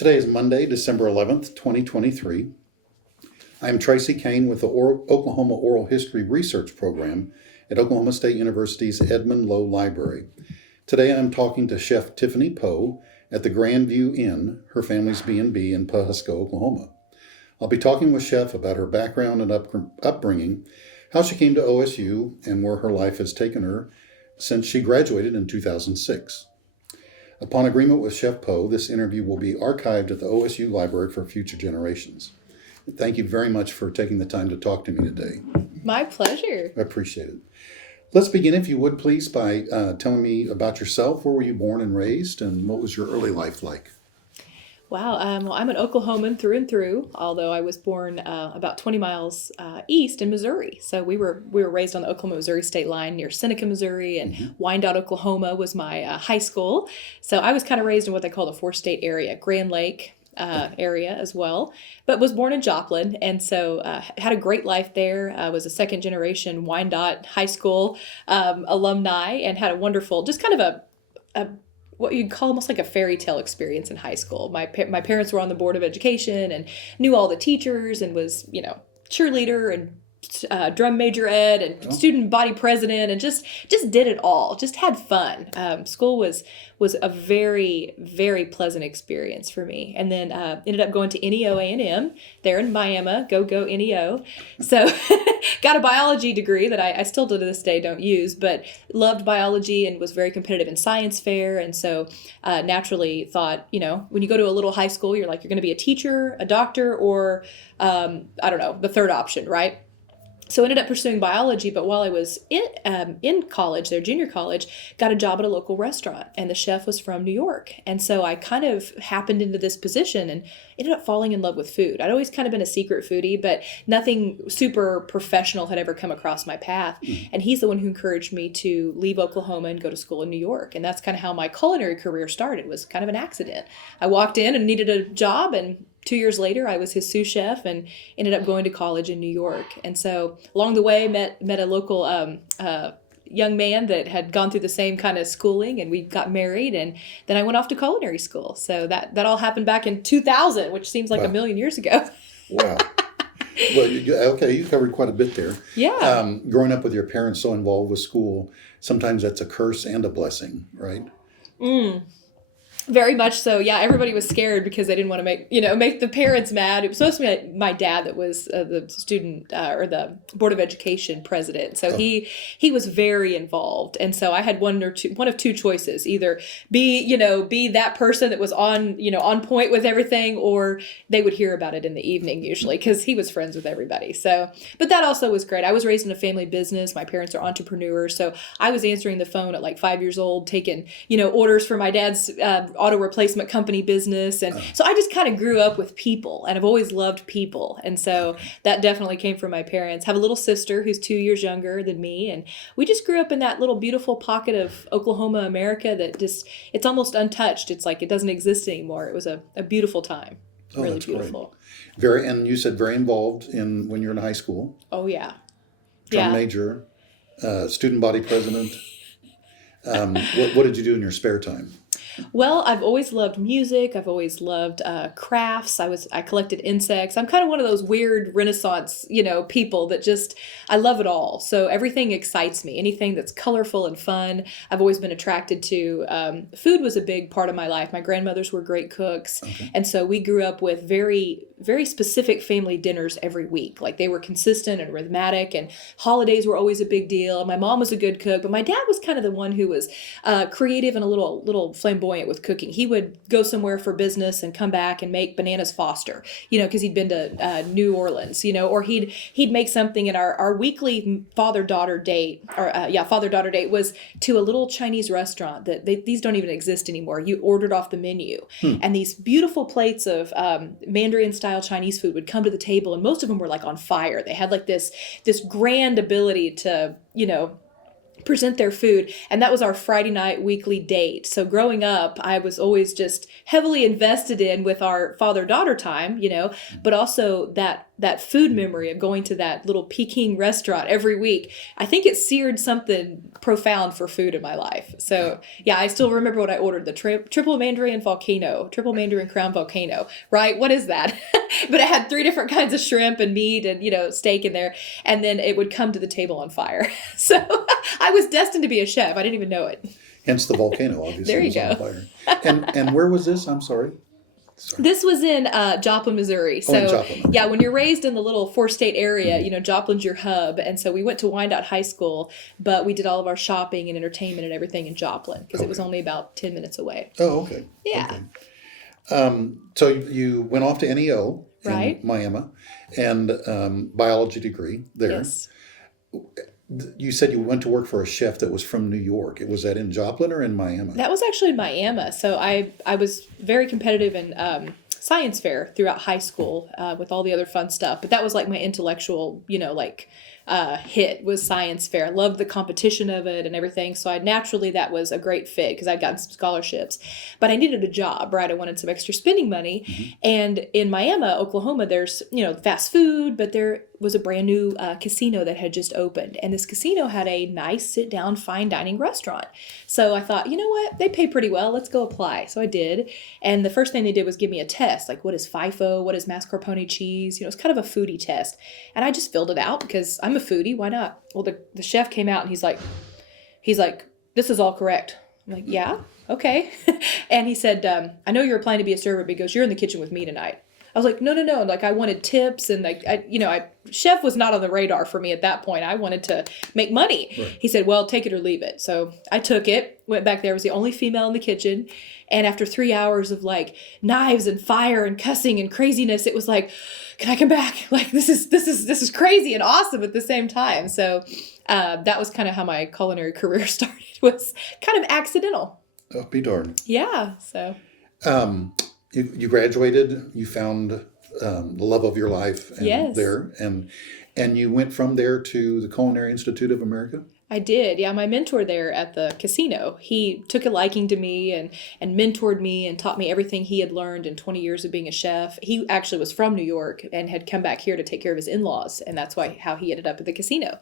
Today is Monday, December 11th, 2023. I am Tracy Caine with the Oklahoma Oral History Research Program at Oklahoma State University's Edmund Lowe Library. Today I am talking to Chef Tiffany Poe at the Grandview Inn, her family's B&B in Pawhuska, Oklahoma. I'll be talking with Chef about her background and upbringing, how she came to OSU, and where her life has taken her since she graduated in 2006. Upon agreement with Chef Poe, this interview will be archived at the OSU Library for future generations. Thank you very much for taking the time to talk to me today. My pleasure. I appreciate it. Let's begin, if you would, please, by telling me about yourself. Where were you born and raised, and what was your early life like? Wow. Well, I'm an Oklahoman through and through, although I was born about 20 miles east in Missouri. So we were raised on the Oklahoma-Missouri state line near Seneca, Missouri, and Wyandotte, Oklahoma was my high school. So I was kind of raised in what they call the four-state area, Grand Lake area as well, but was born in Joplin, and so had a great life there. I was a second-generation Wyandotte High School alumni, and had a wonderful, just kind of a what you'd call almost like a fairy tale experience in high school. My parents were on the board of education and knew all the teachers, and was, cheerleader and drum major ed and student body president, and just did it all. Just had fun. School was a very, very pleasant experience for me. And then ended up going to NEO A&M there in Miami. Go NEO. So got a biology degree that I still to this day don't use, but loved biology and was very competitive in science fair. And so naturally thought, when you go to a little high school, you're like, you're going to be a teacher, a doctor, or the third option, right? So I ended up pursuing biology, but while I was in college, there, junior college, got a job at a local restaurant, and the chef was from New York. And so I kind of happened into this position and ended up falling in love with food. I'd always kind of been a secret foodie, but nothing super professional had ever come across my path. And he's the one who encouraged me to leave Oklahoma and go to school in New York. And that's kind of how my culinary career started, was kind of an accident. I walked in and needed a job, and 2 years later, I was his sous chef and ended up going to college in New York. And so along the way, met a local young man that had gone through the same kind of schooling, and we got married, and then I went off to culinary school. So that all happened back in 2000, which seems like a million years ago. Wow. Well, you covered quite a bit there. Yeah. Growing up with your parents so involved with school, sometimes that's a curse and a blessing, right? Very much so. Yeah, everybody was scared because they didn't want to make the parents mad. It was supposed to be my dad that was the student or the Board of Education president. So he was very involved. And so I had one of two choices: either be that person that was on point with everything, or they would hear about it in the evening usually, because he was friends with everybody. So, but that also was great. I was raised in a family business. My parents are entrepreneurs. So I was answering the phone at like 5 years old, taking, orders for my dad's auto replacement company business. And so I just kind of grew up with people, and I've always loved people. And so that definitely came from my parents. I have a little sister who's 2 years younger than me. And we just grew up in that little beautiful pocket of Oklahoma, America that it's almost untouched. It's like it doesn't exist anymore. It was a beautiful time. Really that's beautiful. Great. And you said very involved when you're in high school. Oh, yeah. Drum major, student body president. What did you do in your spare time? Well, I've always loved music. I've always loved crafts. I collected insects. I'm kind of one of those weird Renaissance, people that I love it all. So everything excites me. Anything that's colorful and fun, I've always been attracted to. Food was a big part of my life. My grandmothers were great cooks. Okay. And so we grew up with very, very specific family dinners every week. Like, they were consistent and rhythmic, and holidays were always a big deal. My mom was a good cook, but my dad was kind of the one who was creative and a little flamboyant with cooking. He would go somewhere for business and come back and make bananas Foster, because he'd been to New Orleans, or he'd make something. And our weekly father-daughter date, father-daughter date was to a little Chinese restaurant that these don't even exist anymore. You ordered off the menu, and these beautiful plates of Mandarin-style Chinese food would come to the table, and most of them were like on fire. They had like this grand ability to, present their food. And that was our Friday night weekly date. So growing up, I was always just heavily invested in with our father-daughter time, but also that food memory of going to that little Peking restaurant every week. I think it seared something profound for food in my life. So yeah, I still remember what I ordered, the triple Mandarin crown volcano, right? What is that? But it had 3 different kinds of shrimp and meat and, steak in there. And then it would come to the table on fire. So I was destined to be a chef. I didn't even know it. Hence the volcano, obviously. There you was go. On fire. And where was this? I'm sorry. This was in Joplin, Missouri. So, in Joplin. Yeah, when you're raised in the little 4-state area, Joplin's your hub. And so we went to Wyandotte High School, but we did all of our shopping and entertainment and everything in Joplin because it was only about 10 minutes away. Oh, okay. Yeah. Okay. So you went off to NEO in Miami and biology degree there. Yes. You said you went to work for a chef that was from New York. Was that in Joplin or in Miami? That was actually in Miami. So I was very competitive in science fair throughout high school with all the other fun stuff. But that was like my intellectual, hit was science fair. I loved the competition of it and everything. So that was a great fit because I'd gotten some scholarships. But I needed a job, right? I wanted some extra spending money. Mm-hmm. And in Miami, Oklahoma, there's, fast food, but there was a brand new casino that had just opened. And this casino had a nice sit-down fine dining restaurant. So I thought, you know what? They pay pretty well. Let's go apply. So I did. And the first thing they did was give me a test. Like, what is FIFO? What is mascarpone cheese? It's kind of a foodie test. And I just filled it out because I'm a foodie. Why not? Well, the chef came out and he's like, this is all correct. I'm like, yeah, okay. And he said, I know you're applying to be a server because you're in the kitchen with me tonight. I was like, no. Like, I wanted tips and chef was not on the radar for me at that point. I wanted to make money. Right. He said, well, take it or leave it. So I took it, went back there, was the only female in the kitchen. And after 3 hours of like knives and fire and cussing and craziness, it was like, can I come back? Like, this is crazy and awesome at the same time. So that was kind of how my culinary career started, was kind of accidental. Oh, be darned. Yeah. So. You graduated, you found the love of your life there, and you went from there to the Culinary Institute of America? I did. Yeah, my mentor there at the casino, he took a liking to me and mentored me and taught me everything he had learned in 20 years of being a chef. He actually was from New York and had come back here to take care of his in-laws, and that's how he ended up at the casino.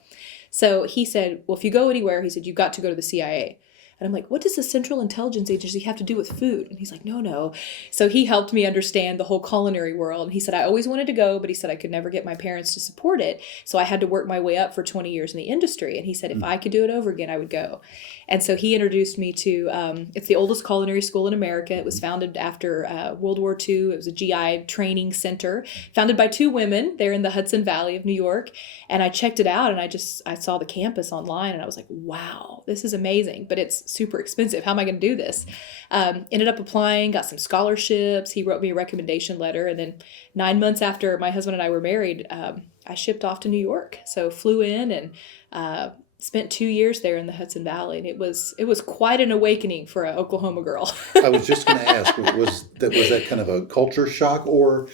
So he said, well, if you go anywhere, he said, you've got to go to the CIA. And I'm like, what does the Central Intelligence Agency have to do with food? And he's like, no. So he helped me understand the whole culinary world. And he said, I always wanted to go, but he said I could never get my parents to support it. So I had to work my way up for 20 years in the industry. And he said, if I could do it over again, I would go. And so he introduced me to, it's the oldest culinary school in America. It was founded after World War II. It was a GI training center founded by 2 women there in the Hudson Valley of New York. And I checked it out and I saw the campus online and I was like, wow, this is amazing, but it's super expensive. How am I going to do this? Ended up applying, got some scholarships. He wrote me a recommendation letter. And then 9 months after my husband and I were married, I shipped off to New York. So flew in and spent 2 years there in the Hudson Valley. And it was quite an awakening for an Oklahoma girl. I was just going to ask, was that kind of a culture shock, or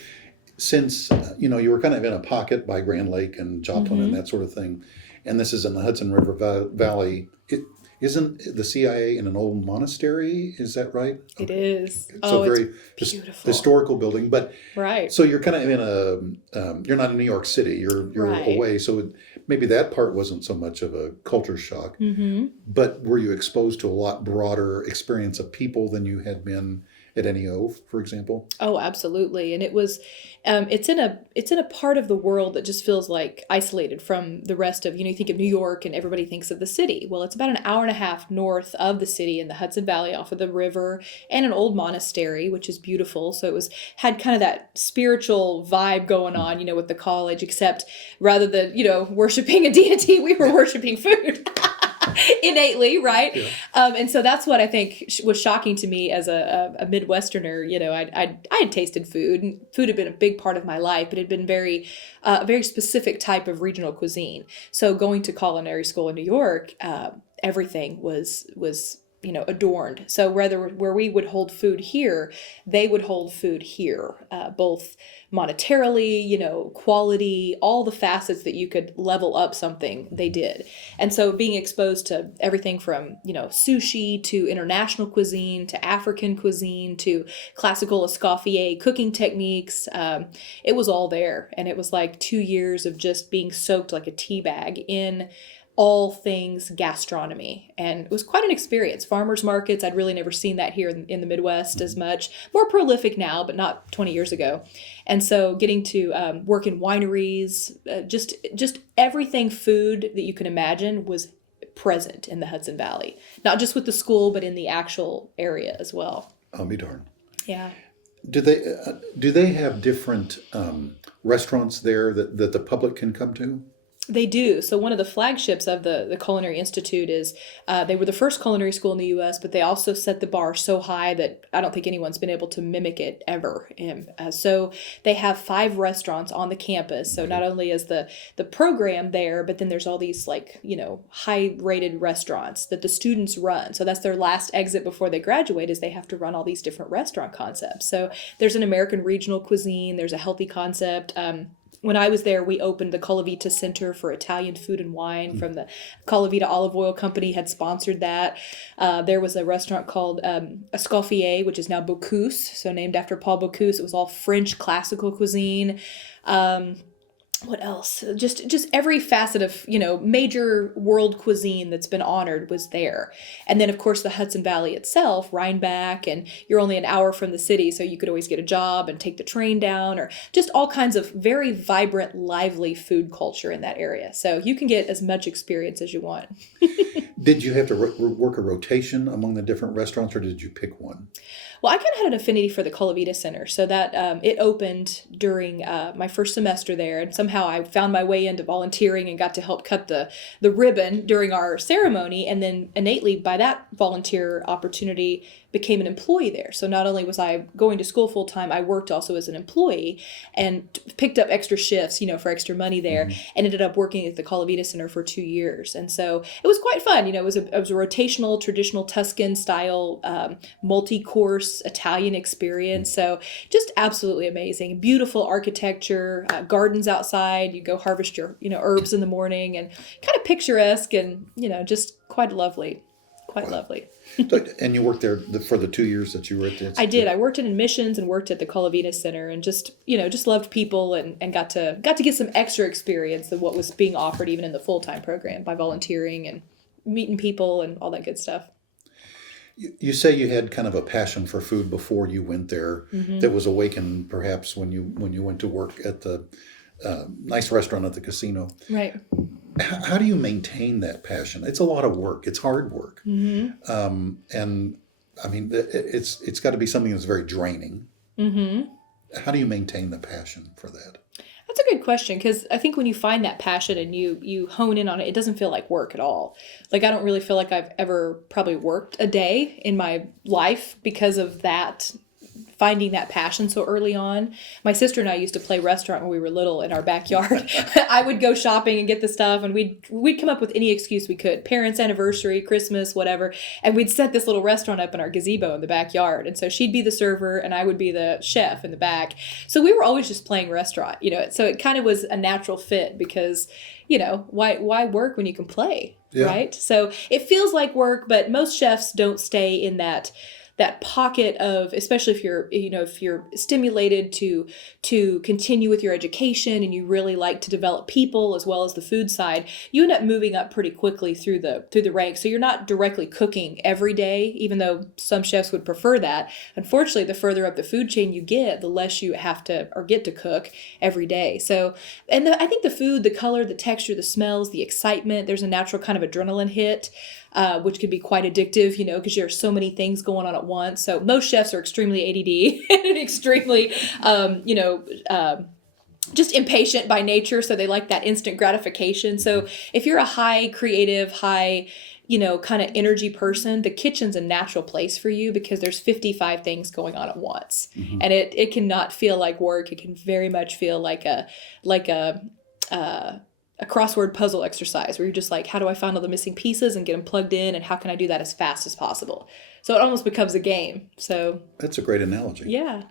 since, you were kind of in a pocket by Grand Lake and Joplin and that sort of thing, and this is in the Hudson River Valley, isn't the CIA in an old monastery? Is that right? It is. So very beautiful historical building, but right. So you're kind of in you're not in New York City. You're right. away. So maybe that part wasn't so much of a culture shock. Mm-hmm. But were you exposed to a lot broader experience of people than you had been at NEO, for example? Oh, absolutely. And it was, it's in a part of the world that just feels like isolated from the rest of, you think of New York and everybody thinks of the city. Well, it's about an hour and a half north of the city in the Hudson Valley off of the river, and an old monastery, which is beautiful. So had kind of that spiritual vibe going on, with the college, except rather than, worshiping a deity, we were worshiping food. Innately, right? Yeah. And so that's what I think was shocking to me as a Midwesterner. I had tasted food, and food had been a big part of my life, but it had been a very specific type of regional cuisine. So going to culinary school in New York, everything was adorned. So where we would hold food here, they would hold food here, both monetarily, quality, all the facets that you could level up something, they did. And so being exposed to everything from, sushi to international cuisine to African cuisine to classical escoffier cooking techniques, it was all there. And it was like 2 years of just being soaked like a tea bag in all things gastronomy. And it was quite an experience. Farmers markets, I'd really never seen that here in the Midwest as much. More prolific now, but not 20 years ago. And so getting to work in wineries, just everything food that you can imagine was present in the Hudson Valley. Not just with the school, but in the actual area as well. I'll be darned. Yeah. Do they have different restaurants there that the public can come to? They do. So one of the flagships of the Culinary Institute is they were the first culinary school in the U.S., but they also set the bar so high that I don't think anyone's been able to mimic it ever. So they have 5 restaurants on the campus. So not only is the program there, but then there's all these high-rated restaurants that the students run. So that's their last exit before they graduate is they have to run all these different restaurant concepts. So there's an American regional cuisine. There's a healthy concept. When I was there, we opened the Colavita Center for Italian Food and Wine from the Colavita Olive Oil Company had sponsored that. There was a restaurant called Escoffier, which is now Bocuse, so named after Paul Bocuse. It was all French classical cuisine. What else? Just every facet of, major world cuisine that's been honored was there. And then, of course, the Hudson Valley itself, Rhinebeck, and you're only an hour from the city, so you could always get a job and take the train down, or just all kinds of very vibrant, lively food culture in that area. So you can get as much experience as you want. Did you have to work a rotation among the different restaurants, or did you pick one? Well, I kind of had an affinity for the Colavita Center, so that it opened during my first semester there, and somehow I found my way into volunteering and got to help cut the ribbon during our ceremony, and then innately by that volunteer opportunity became an employee there. So not only was I going to school full time, I worked also as an employee and picked up extra shifts, for extra money there, and ended up working at the Colavita Center for 2 years. And so it was quite fun. It was a rotational, traditional Tuscan style, multi-course Italian experience. So just absolutely amazing. Beautiful architecture, gardens outside. You go harvest your, herbs in the morning, and kind of picturesque and, just quite lovely. Quite lovely. And you worked there for the 2 years that you were at the Institute? I did. I worked in admissions and worked at the Colavita Center, and just loved people and got to get some extra experience than what was being offered even in the full-time program by volunteering and meeting people and all that good stuff. You say you had kind of a passion for food before you went there that was awakened perhaps when you went to work at the nice restaurant at the casino. Right. How do you maintain that passion? It's a lot of work. It's hard work. And I mean, it's got to be something that's very draining. How do you maintain the passion for that? That's a good question, because I think when you find that passion and you hone in on it, it doesn't feel like work at all. Like, I don't really feel like I've ever probably worked a day in my life because of that, finding that passion so early on. My sister and I used to play restaurant when we were little in our backyard. I would go shopping and get the stuff, and we'd come up with any excuse we could. Parents' anniversary, Christmas, whatever. And we'd set this little restaurant up in our gazebo in the backyard. And so she'd be the server and I would be the chef in the back. So we were always just playing restaurant, So it kind of was a natural fit because, why work when you can play, right? So it feels like work, but most chefs don't stay in that pocket of, especially if you're stimulated to continue with your education and you really like to develop people as well as the food side, you end up moving up pretty quickly through the ranks. So you're not directly cooking every day, even though some chefs would prefer that. Unfortunately, the further up the food chain you get, the less you have to or get to cook every day. So, and I think the food, the color, the texture, the smells, the excitement, there's a natural kind of adrenaline hit, which can be quite addictive, because there's so many things going on at once. So most chefs are extremely ADD and extremely, just impatient by nature. So they like that instant gratification. So if you're a high creative, high, kind of energy person, the kitchen's a natural place for you because there's 55 things going on at once. And it cannot feel like work. It can very much feel like a a crossword puzzle exercise where you're just like, how do I find all the missing pieces and get them plugged in, and how can I do that as fast as possible? So it almost becomes a game. So That's a great analogy. yeah.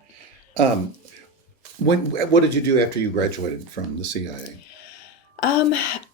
What did you do after you graduated from the CIA?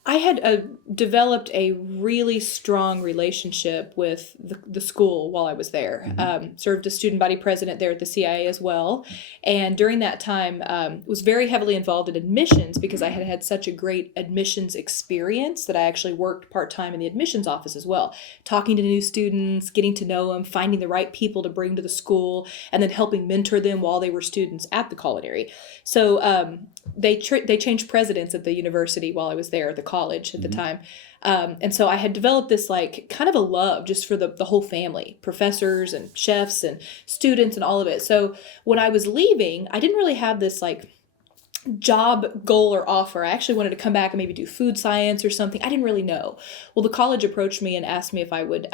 I had developed a really strong relationship with the school while I was there. Served as student body president there at the CIA as well. And during that time, was very heavily involved in admissions because I had had such a great admissions experience that I actually worked part-time in the admissions office as well, talking to new students, getting to know them, finding the right people to bring to the school, and then helping mentor them while they were students at the culinary. So they changed presidents at the university while I was there at the college at the time. And so I had developed this like kind of a love just for the whole family, professors and chefs and students and all of it. So when I was leaving, I didn't really have this like job goal or offer. I actually wanted to come back and maybe do food science or something. I didn't really know. Well, the college approached me and asked me if I would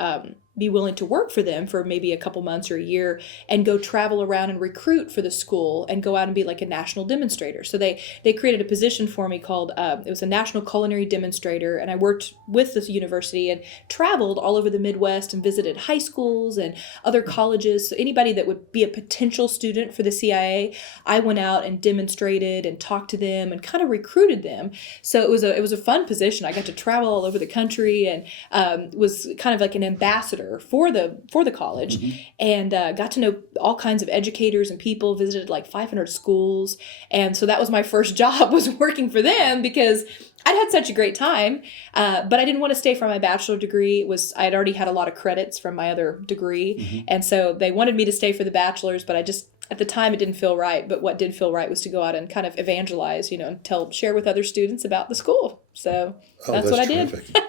be willing to work for them for maybe a couple months or a year and go travel around and recruit for the school and go out and be like a national demonstrator. So they created a position for me called, it was a national culinary demonstrator. And I worked with this university and traveled all over the Midwest and visited high schools and other colleges. So anybody that would be a potential student for the CIA, I went out and demonstrated and talked to them and kind of recruited them. So it was a fun position. I got to travel all over the country and was kind of like an ambassador for the college, and got to know all kinds of educators and people, visited like 500 schools. And so that was my first job, was working for them, because I'd had such a great time, but I didn't want to stay for my bachelor degree. I had already had a lot of credits from my other degree. And so they wanted me to stay for the bachelor's, but I just, at the time, it didn't feel right. But what did feel right was to go out and kind of evangelize, and share with other students about the school. So that's what I terrific. did.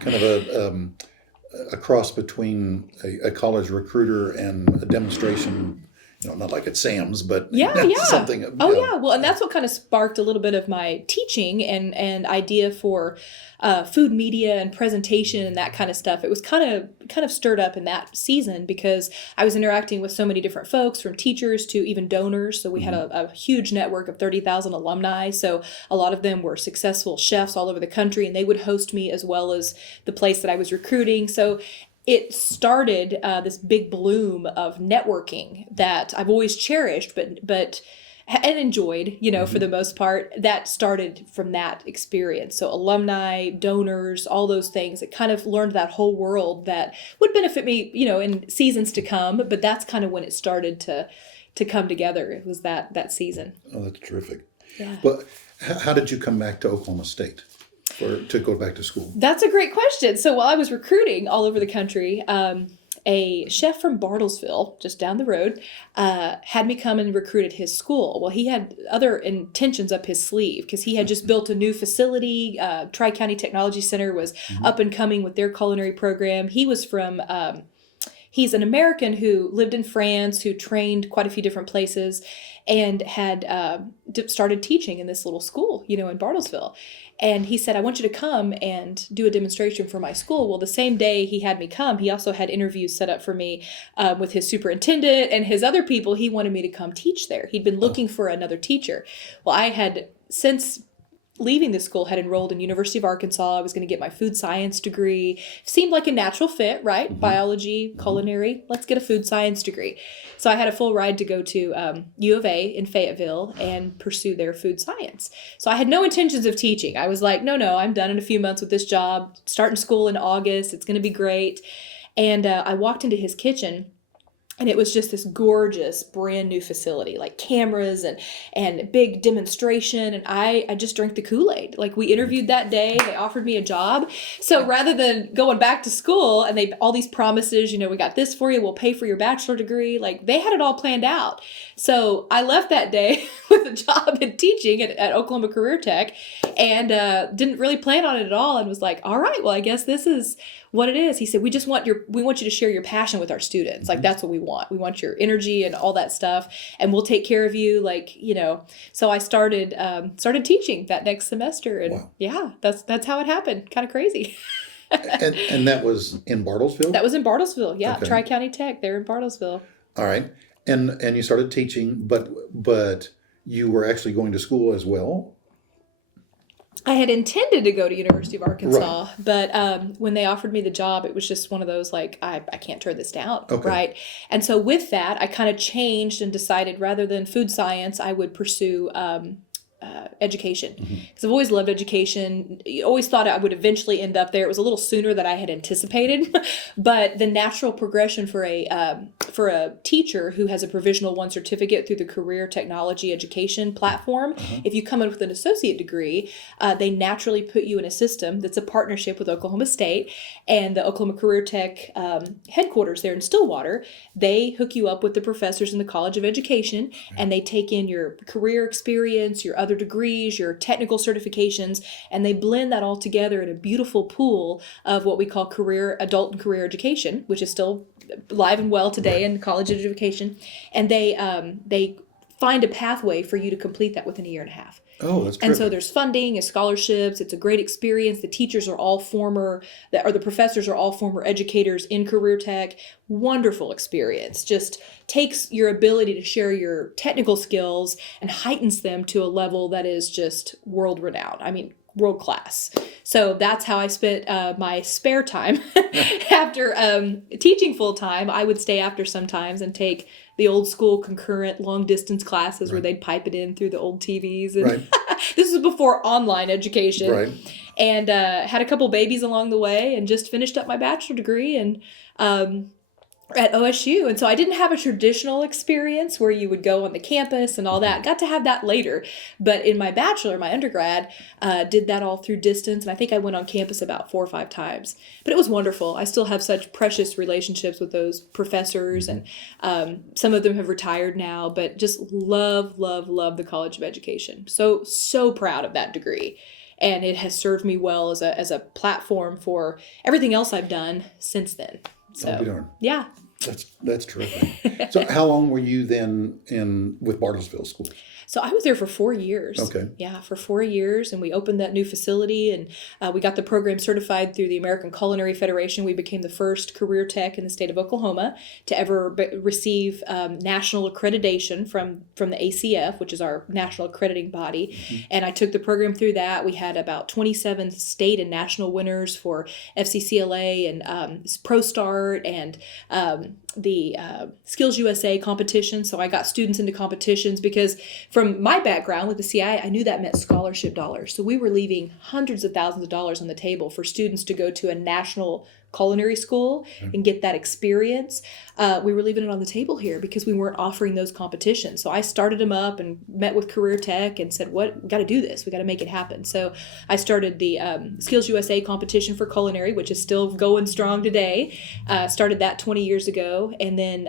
Kind of a cross between a college recruiter and a demonstration, not like at Sam's, but something. Yeah. Well, and that's what kind of sparked a little bit of my teaching and idea for food media and presentation and that kind of stuff. It was kind of stirred up in that season because I was interacting with so many different folks, from teachers to even donors. So we had a huge network of 30,000 alumni. So a lot of them were successful chefs all over the country, and they would host me as well as the place that I was recruiting. So it started this big bloom of networking that I've always cherished, but and enjoyed, for the most part. That started from that experience. So alumni, donors, all those things. It kind of learned that whole world that would benefit me, in seasons to come. But that's kind of when it started to come together. It was that season. Oh, that's terrific. Yeah. But how did you come back to Oklahoma State to go back to school? That's a great question. So while I was recruiting all over the country, a chef from Bartlesville, just down the road, had me come and recruit at his school. Well, he had other intentions up his sleeve because he had just built a new facility. Tri-County Technology Center was up and coming with their culinary program. He was from... He's an American who lived in France, who trained quite a few different places, and had started teaching in this little school, in Bartlesville. And he said, I want you to come and do a demonstration for my school. Well, the same day he had me come, he also had interviews set up for me with his superintendent and his other people. He wanted me to come teach there. He'd been looking for another teacher. Well, I had, since leaving the school, had enrolled in University of Arkansas. I was going to get my food science degree. Seemed like a natural fit, right? Biology, culinary, let's get a food science degree. So I had a full ride to go to U of A in Fayetteville and pursue their food science. So I had no intentions of teaching. I was like, no, I'm done in a few months with this job, starting school in August. It's going to be great. And I walked into his kitchen, and it was just this gorgeous brand new facility, like cameras and big demonstration. And I just drank the Kool-Aid. Like, we interviewed that day, they offered me a job. So rather than going back to school and all these promises, we got this for you, we'll pay for your bachelor degree. Like, they had it all planned out. So I left that day with a job in teaching at Oklahoma Career Tech, and didn't really plan on it at all, and was like, all right, well, I guess this is what it is. He said, we want you to share your passion with our students. Like, that's what we want. We want your energy and all that stuff, and we'll take care of you. So I started teaching that next semester, and wow. Yeah, that's how it happened. Kind of crazy. and that was in Bartlesville? That was in Bartlesville. Yeah. Okay. Tri-County Tech. They're in Bartlesville. All right. And you started teaching, but you were actually going to school as well? I had intended to go to University of Arkansas, but when they offered me the job, it was just one of those like, I can't turn this down, Okay. right? And so with that, I kind of changed and decided rather than food science, I would pursue education, because I've always loved education. Always thought I would eventually end up there. It was a little sooner than I had anticipated, but the natural progression for a teacher who has a provisional 1 certificate through the Career Technology Education platform, if you come in with an associate degree, they naturally put you in a system that's a partnership with Oklahoma State and the Oklahoma Career Tech headquarters there in Stillwater. They hook you up with the professors in the College of Education, and they take in your career experience, your other degrees, your technical certifications, and they blend that all together in a beautiful pool of what we call adult and career education, which is still live and well today in college education. And they find a pathway for you to complete that within a year and a half. Oh, that's terrific. And so there's funding and scholarships. It's a great experience. The teachers are all the professors are all former educators in career tech. Wonderful experience. Just takes your ability to share your technical skills and heightens them to a level that is just world renowned. I mean, world class. So that's how I spent my spare time. After teaching full time, I would stay after sometimes and take the old school concurrent long distance classes where they'd pipe it in through the old TVs. And this was before online education. Right. And had a couple babies along the way and just finished up my bachelor degree and at OSU. And so I didn't have a traditional experience where you would go on the campus and all that. Got to have that later. But in my bachelor, my undergrad, did that all through distance. And I think I went on campus about 4 or 5 times. But it was wonderful. I still have such precious relationships with those professors. And some of them have retired now. But just love the College of Education. So proud of that degree. And it has served me well as a platform for everything else I've done since then. So, I'll be darned. Yeah. That's terrific. So how long were you then with Bartlesville School? So I was there for 4 years. Okay. Yeah, for 4 years. And we opened that new facility and we got the program certified through the American Culinary Federation. We became the first career tech in the state of Oklahoma to ever receive national accreditation from the ACF, which is our national accrediting body. And I took the program through that. We had about 27 state and national winners for FCCLA and ProStart and the Skills USA competition. So I got students into competitions because from my background with the CI, I knew that meant scholarship dollars. So we were leaving hundreds of thousands of dollars on the table for students to go to a national culinary school and get that experience. We were leaving it on the table here because we weren't offering those competitions. So I started them up and met with Career Tech and said, we got to do this. We got to make it happen. So I started the Skills USA competition for culinary, which is still going strong today. Started that 20 years ago and then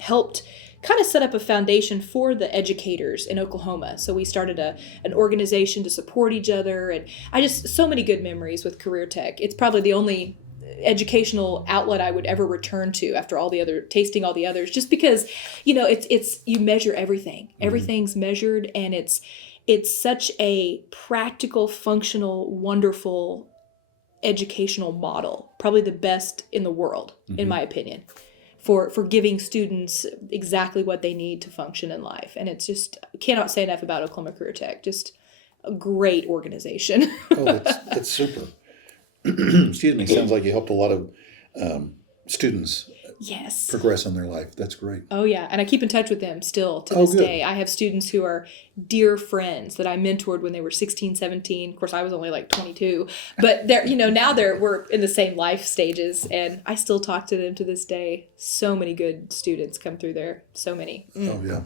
helped kind of set up a foundation for the educators in Oklahoma. So we started an organization to support each other. And so many good memories with Career Tech. It's probably the only educational outlet I would ever return to after tasting all the others, just because, it's you measure everything. Everything's measured and it's such a practical, functional, wonderful educational model, probably the best in the world, in my opinion, for giving students exactly what they need to function in life. And it's just, cannot say enough about Oklahoma Career Tech. Just a great organization. Oh, that's super. Excuse me. Sounds like you helped a lot of students progress in their life. That's great. Oh, yeah. And I keep in touch with them still to this day. I have students who are dear friends that I mentored when they were 16, 17. Of course, I was only like 22. But now we're in the same life stages. And I still talk to them to this day. So many good students come through there. So many. Oh, yeah.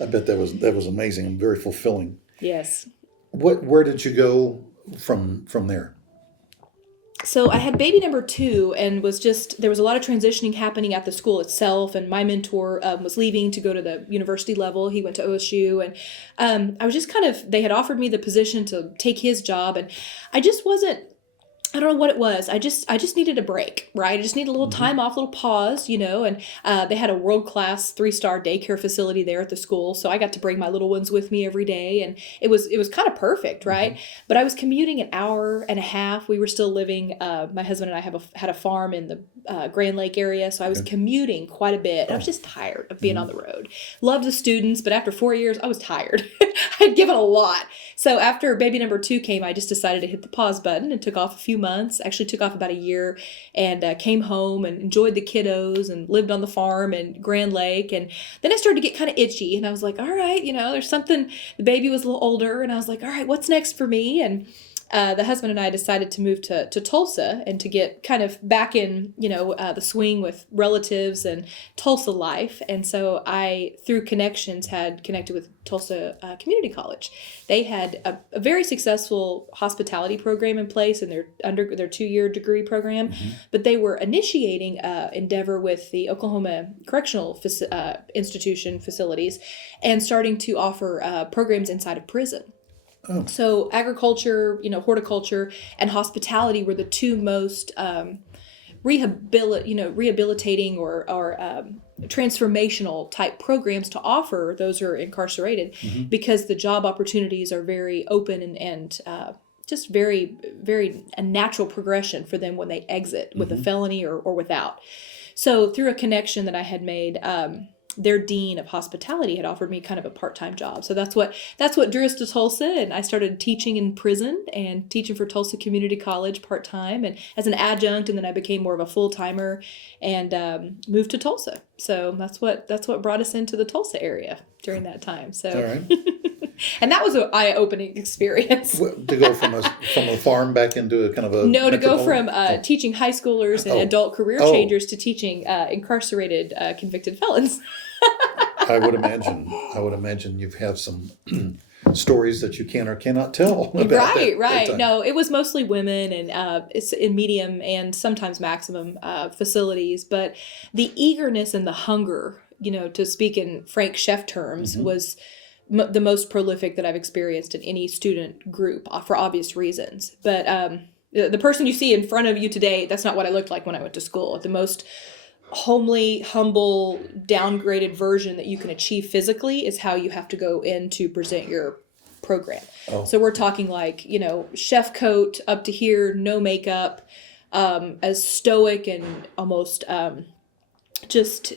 I bet that was amazing and very fulfilling. Yes. Where did you go from there? So I had baby number 2 and there was a lot of transitioning happening at the school itself. And my mentor was leaving to go to the university level. He went to OSU and I was just they had offered me the position to take his job. And I just wasn't, I don't know what it was. I just needed a break, right? I just needed a little time off, a little pause, and they had a world-class 3-star daycare facility there at the school. So I got to bring my little ones with me every day. And it was kind of perfect, right? But I was commuting an hour and a half. We were still living, my husband and I had a farm in the Grand Lake area. So I was commuting quite a bit. I was just tired of being on the road. Loved the students, but after 4 years, I was tired. I'd given a lot. So after baby number 2 came, I just decided to hit the pause button and took off a few months. Actually took off about a year and came home and enjoyed the kiddos and lived on the farm in Grand Lake. And then I started to get kind of itchy and I was like, all right, there's something. The baby was a little older and I was like, all right, what's next for me? And the husband and I decided to move to Tulsa and to get kind of back in, the swing with relatives and Tulsa life. And so I, through connections, had connected with Tulsa Community College. They had a very successful hospitality program in place in their 2-year degree program, but they were initiating endeavor with the Oklahoma Correctional Institution facilities and starting to offer programs inside of prison. Oh. So agriculture, horticulture, and hospitality were the two most rehabilitating or transformational type programs to offer those who are incarcerated, because the job opportunities are very open and just very, very a natural progression for them when they exit with a felony or without. So through a connection that I had made, their dean of hospitality had offered me kind of a part-time job. So that's what drew us to Tulsa. And I started teaching in prison and teaching for Tulsa Community College part-time and as an adjunct. And then I became more of a full-timer and moved to Tulsa. So that's what brought us into the Tulsa area during that time. So, all right. And that was an eye-opening experience. To go from a farm back into a kind of a... No, to go from teaching high schoolers and adult career changers to teaching incarcerated convicted felons. I would imagine you've had some stories that you can or cannot tell about Right. that No, it was mostly women and it's in medium and sometimes maximum facilities. But the eagerness and the hunger, to speak in Frank Chef terms, was the most prolific that I've experienced in any student group for obvious reasons. But the person you see in front of you today, that's not what I looked like when I went to school. The most homely, humble, downgraded version that you can achieve physically is how you have to go in to present your program. Oh. So we're talking like, chef coat up to here, no makeup, as stoic and almost just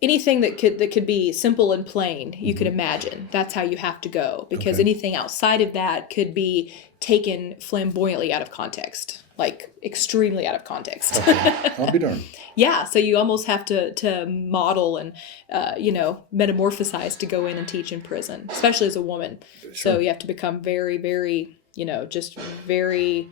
anything that could be simple and plain, you could imagine. That's how you have to go, because anything outside of that could be taken flamboyantly out of context, like extremely out of context. Okay. I'll be darned. Yeah, so you almost have to model and metamorphosize to go in and teach in prison, especially as a woman. Sure. So you have to become very, very, just very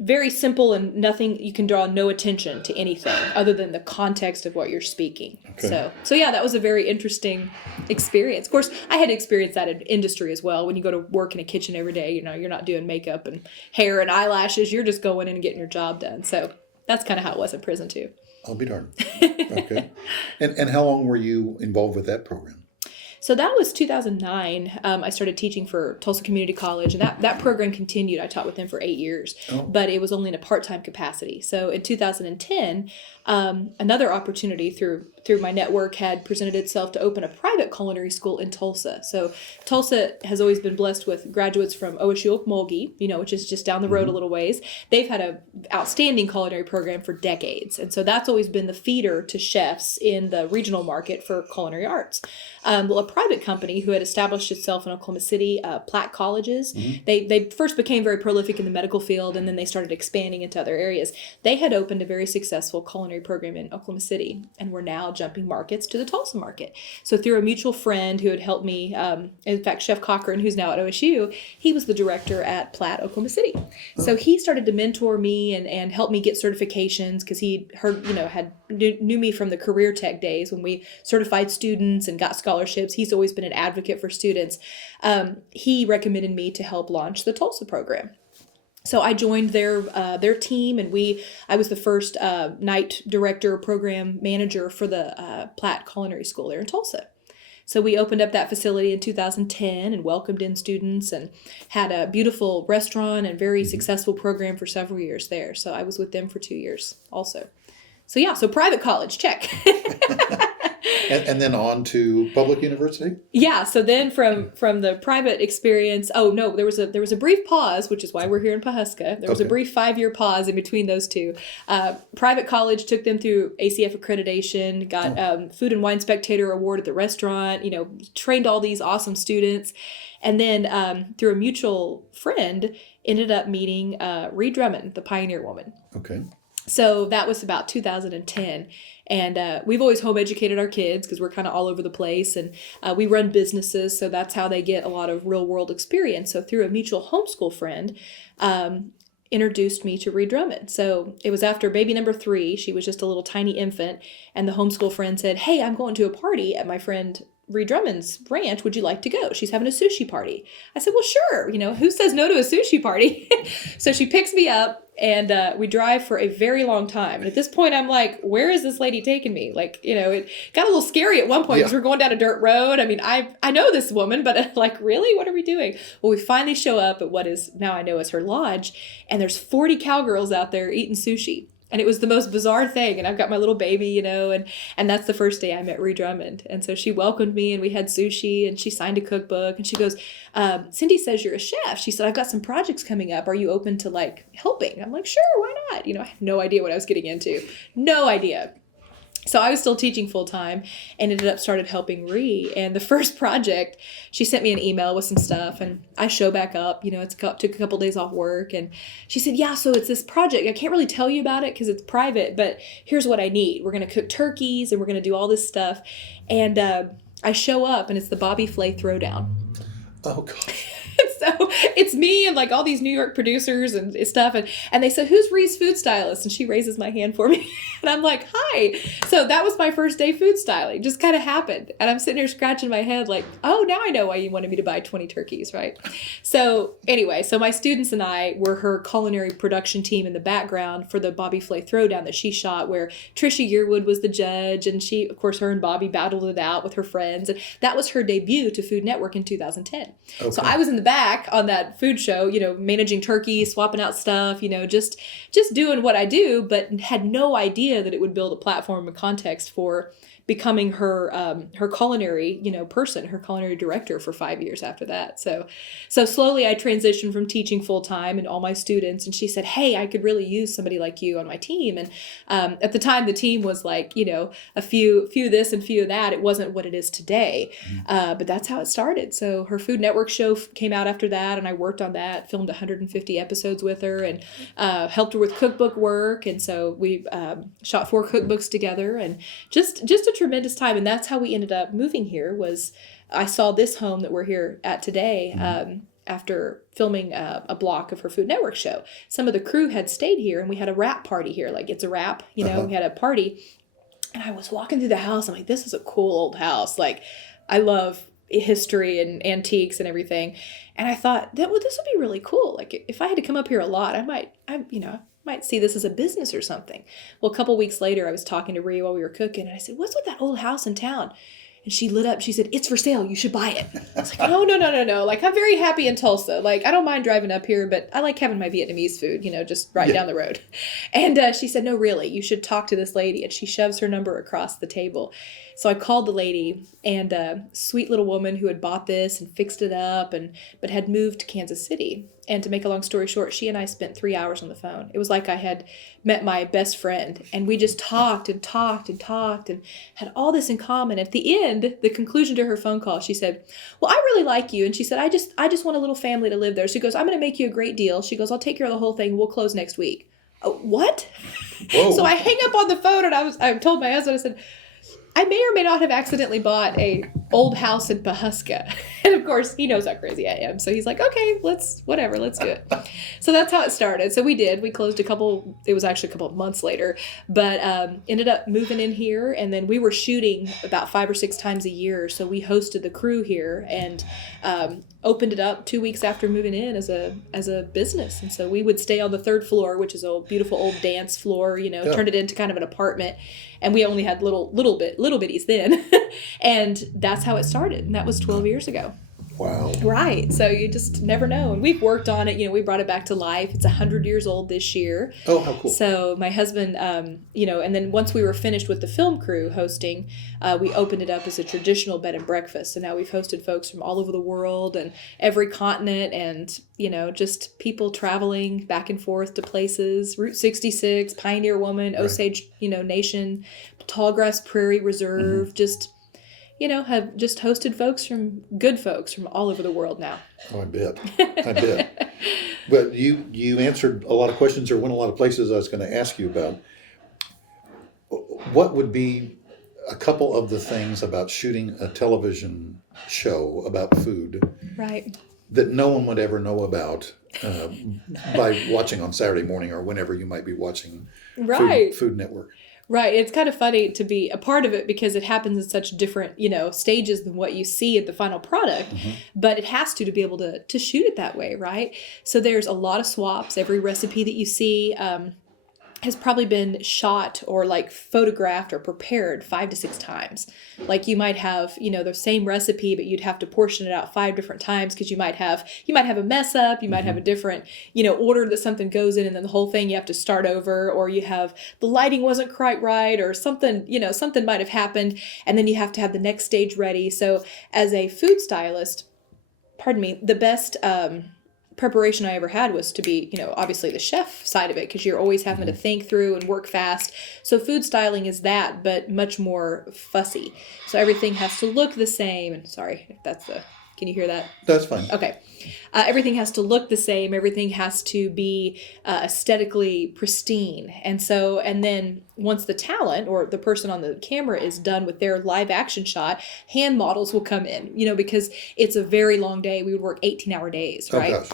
very simple and nothing, you can draw no attention to anything other than the context of what you're speaking. Okay. So yeah, that was a very interesting experience. Of course, I had experienced that in industry as well. When you go to work in a kitchen every day, you're not doing makeup and hair and eyelashes. You're just going in and getting your job done. So that's kind of how it was in prison too. I'll be darned. Okay. And how long were you involved with that program? So that was 2009. I started teaching for Tulsa Community College, and that program continued. I taught with them for 8 years, but it was only in a part-time capacity. So in 2010, another opportunity through my network had presented itself to open a private culinary school in Tulsa. So Tulsa has always been blessed with graduates from OSU Foodies, which is just down the road a little ways. They've had an outstanding culinary program for decades, and so that's always been the feeder to chefs in the regional market for culinary arts. Well, a private company who had established itself in Oklahoma City, Platt Colleges, they first became very prolific in the medical field, and then they started expanding into other areas. They had opened a very successful culinary program in Oklahoma City, and were now jumping markets to the Tulsa market. So through a mutual friend who had helped me, in fact, Chef Cochran, who's now at OSU, he was the director at Platt, Oklahoma City. So he started to mentor me and help me get certifications, because he heard, knew me from the career tech days when we certified students and got scholarships. He's always been an advocate for students. He recommended me to help launch the Tulsa program. So I joined their team, and I was the first night director, program manager for the Platt Culinary School there in Tulsa. So we opened up that facility in 2010 and welcomed in students and had a beautiful restaurant and very successful program for several years there. So I was with them for 2 years also. So yeah, so private college, check. And then on to public university? Yeah. So then from the private experience, oh no, there was a brief pause, which is why we're here in Pawhuska. There was a brief 5-year pause in between those two. Private college took them through ACF accreditation, got Food and Wine Spectator Award at the restaurant, trained all these awesome students. And then through a mutual friend, ended up meeting Ree Drummond, the pioneer woman. Okay. So that was about 2010. And we've always home educated our kids because we're kind of all over the place. And we run businesses, so that's how they get a lot of real world experience. So through a mutual homeschool friend, introduced me to Ree Drummond. So it was after baby number 3. She was just a little tiny infant. And the homeschool friend said, hey, I'm going to a party at my friend Ree Drummond's ranch. Would you like to go? She's having a sushi party. I said, well, sure. Who says no to a sushi party? So she picks me up and we drive for a very long time. And at this point, I'm like, where is this lady taking me? It got a little scary at one point because we're going down a dirt road. I mean, I know this woman, but really, what are we doing? Well, we finally show up at what is now I know as her lodge. And there's 40 cowgirls out there eating sushi. And it was the most bizarre thing. And I've got my little baby, and that's the first day I met Ree Drummond. And so she welcomed me and we had sushi and she signed a cookbook and she goes, Cindy says you're a chef. She said, I've got some projects coming up. Are you open to helping? I'm like, sure, why not? I had no idea what I was getting into. No idea. So I was still teaching full time and ended up started helping Ree. And the first project, she sent me an email with some stuff and I show back up, took a couple days off work. And she said, yeah, so it's this project. I can't really tell you about it because it's private, but here's what I need. We're going to cook turkeys and we're going to do all this stuff. And I show up and it's the Bobby Flay Throwdown. Oh, gosh. So it's me and all these New York producers and stuff. And they said, who's Ree's food stylist? And she raises my hand for me. And I'm like, hi. So that was my first day food styling. Just kind of happened. And I'm sitting here scratching my head oh, now I know why you wanted me to buy 20 turkeys, right? So anyway, so my students and I were her culinary production team in the background for the Bobby Flay Throwdown that she shot, where Trisha Yearwood was the judge. And she, of course, her and Bobby battled it out with her friends. And that was her debut to Food Network in 2010. Okay. So I was in the back on that food show, managing turkey, swapping out stuff, just doing what I do, but had no idea that it would build a platform and context for becoming her culinary, person, her culinary director for 5 years after that. So slowly I transitioned from teaching full time and all my students. And she said, hey, I could really use somebody like you on my team. And at the time, the team was a few this and few of that. It wasn't what it is today. But that's how it started. So her Food Network show came out after that. And I worked on that, filmed 150 episodes with her and helped her with cookbook work. And so we shot 4 cookbooks together and just a tremendous time. And that's how we ended up moving here. Was I saw this home that we're here at today after filming a block of her Food Network show. Some of the crew had stayed here and we had a wrap party here. It's a wrap, we had a party. And I was walking through the house. I'm like, this is a cool old house. I love history and antiques and everything. And I thought this would be really cool. If I had to come up here a lot, I might see this as a business or something. Well, a couple weeks later, I was talking to Rhea while we were cooking, and I said, what's with that old house in town? And she lit up. She said, it's for sale. You should buy it. I was like, no. I'm very happy in Tulsa. I don't mind driving up here, but I like having my Vietnamese food, just right down the road. And she said, no, really, you should talk to this lady. And she shoves her number across the table. So I called the lady, and a sweet little woman who had bought this and fixed it up but had moved to Kansas City. And to make a long story short, she and I spent 3 hours on the phone. It was like I had met my best friend, and we just talked and talked and talked and had all this in common. At the end, the conclusion to her phone call, she said, well, I really like you. And she said, I just want a little family to live there. She goes, I'm going to make you a great deal. She goes, I'll take care of the whole thing. We'll close next week. Oh, what? Whoa. So I hang up on the phone, and I told my husband, I said, I may or may not have accidentally bought a old house in Pawhuska. And of course, he knows how crazy I am. So he's like, okay, let's do it. So that's how it started. So we did. We closed it was actually a couple of months later, but ended up moving in here. And then we were shooting about 5 or 6 times a year. So we hosted the crew here and opened it up 2 weeks after moving in as a business. And so we would stay on the 3rd floor, which is a beautiful old dance floor, turned it into kind of an apartment. And we only had little bitties then. And that's how it started. And that was 12 years ago. Wow. Right. So you just never know. And we've worked on it. We brought it back to life. It's 100 years old this year. Oh, how cool. So my husband, and then once we were finished with the film crew hosting, we opened it up as a traditional bed and breakfast. So now we've hosted folks from all over the world and every continent and, just people traveling back and forth to places, Route 66, Pioneer Woman, Osage, Nation, Tallgrass Prairie Reserve, just... have just hosted good folks from all over the world now. Oh, I bet. I bet. But you answered a lot of questions or went a lot of places I was going to ask you about. What would be a couple of the things about shooting a television show about food Right. that no one would ever know about by watching on Saturday morning or whenever you might be watching Food Network? Right. It's kind of funny to be a part of it because it happens in such different, stages than what you see at the final product. Mm-hmm. But it has to be able to shoot it that way, right? So there's a lot of swaps. Every recipe that you see has probably been shot or like photographed or prepared 5 to 6 times. Like you might have, the same recipe, but you'd have to portion it out 5 different times because you might have a mess up, you might have a different, order that something goes in and then the whole thing you have to start over, or you have the lighting wasn't quite right or something, something might have happened and then you have to have the next stage ready. So as a food stylist, the best preparation I ever had was to be, obviously the chef side of it, because you're always having to think through and work fast. So food styling is that, but much more fussy. So everything has to look the same. And sorry if can you hear that? That's fine. Okay. Everything has to look the same. Everything has to be aesthetically pristine. And then once the talent or the person on the camera is done with their live action shot, hand models will come in, because it's a very long day. We would work 18-hour days, right? Oh, gosh.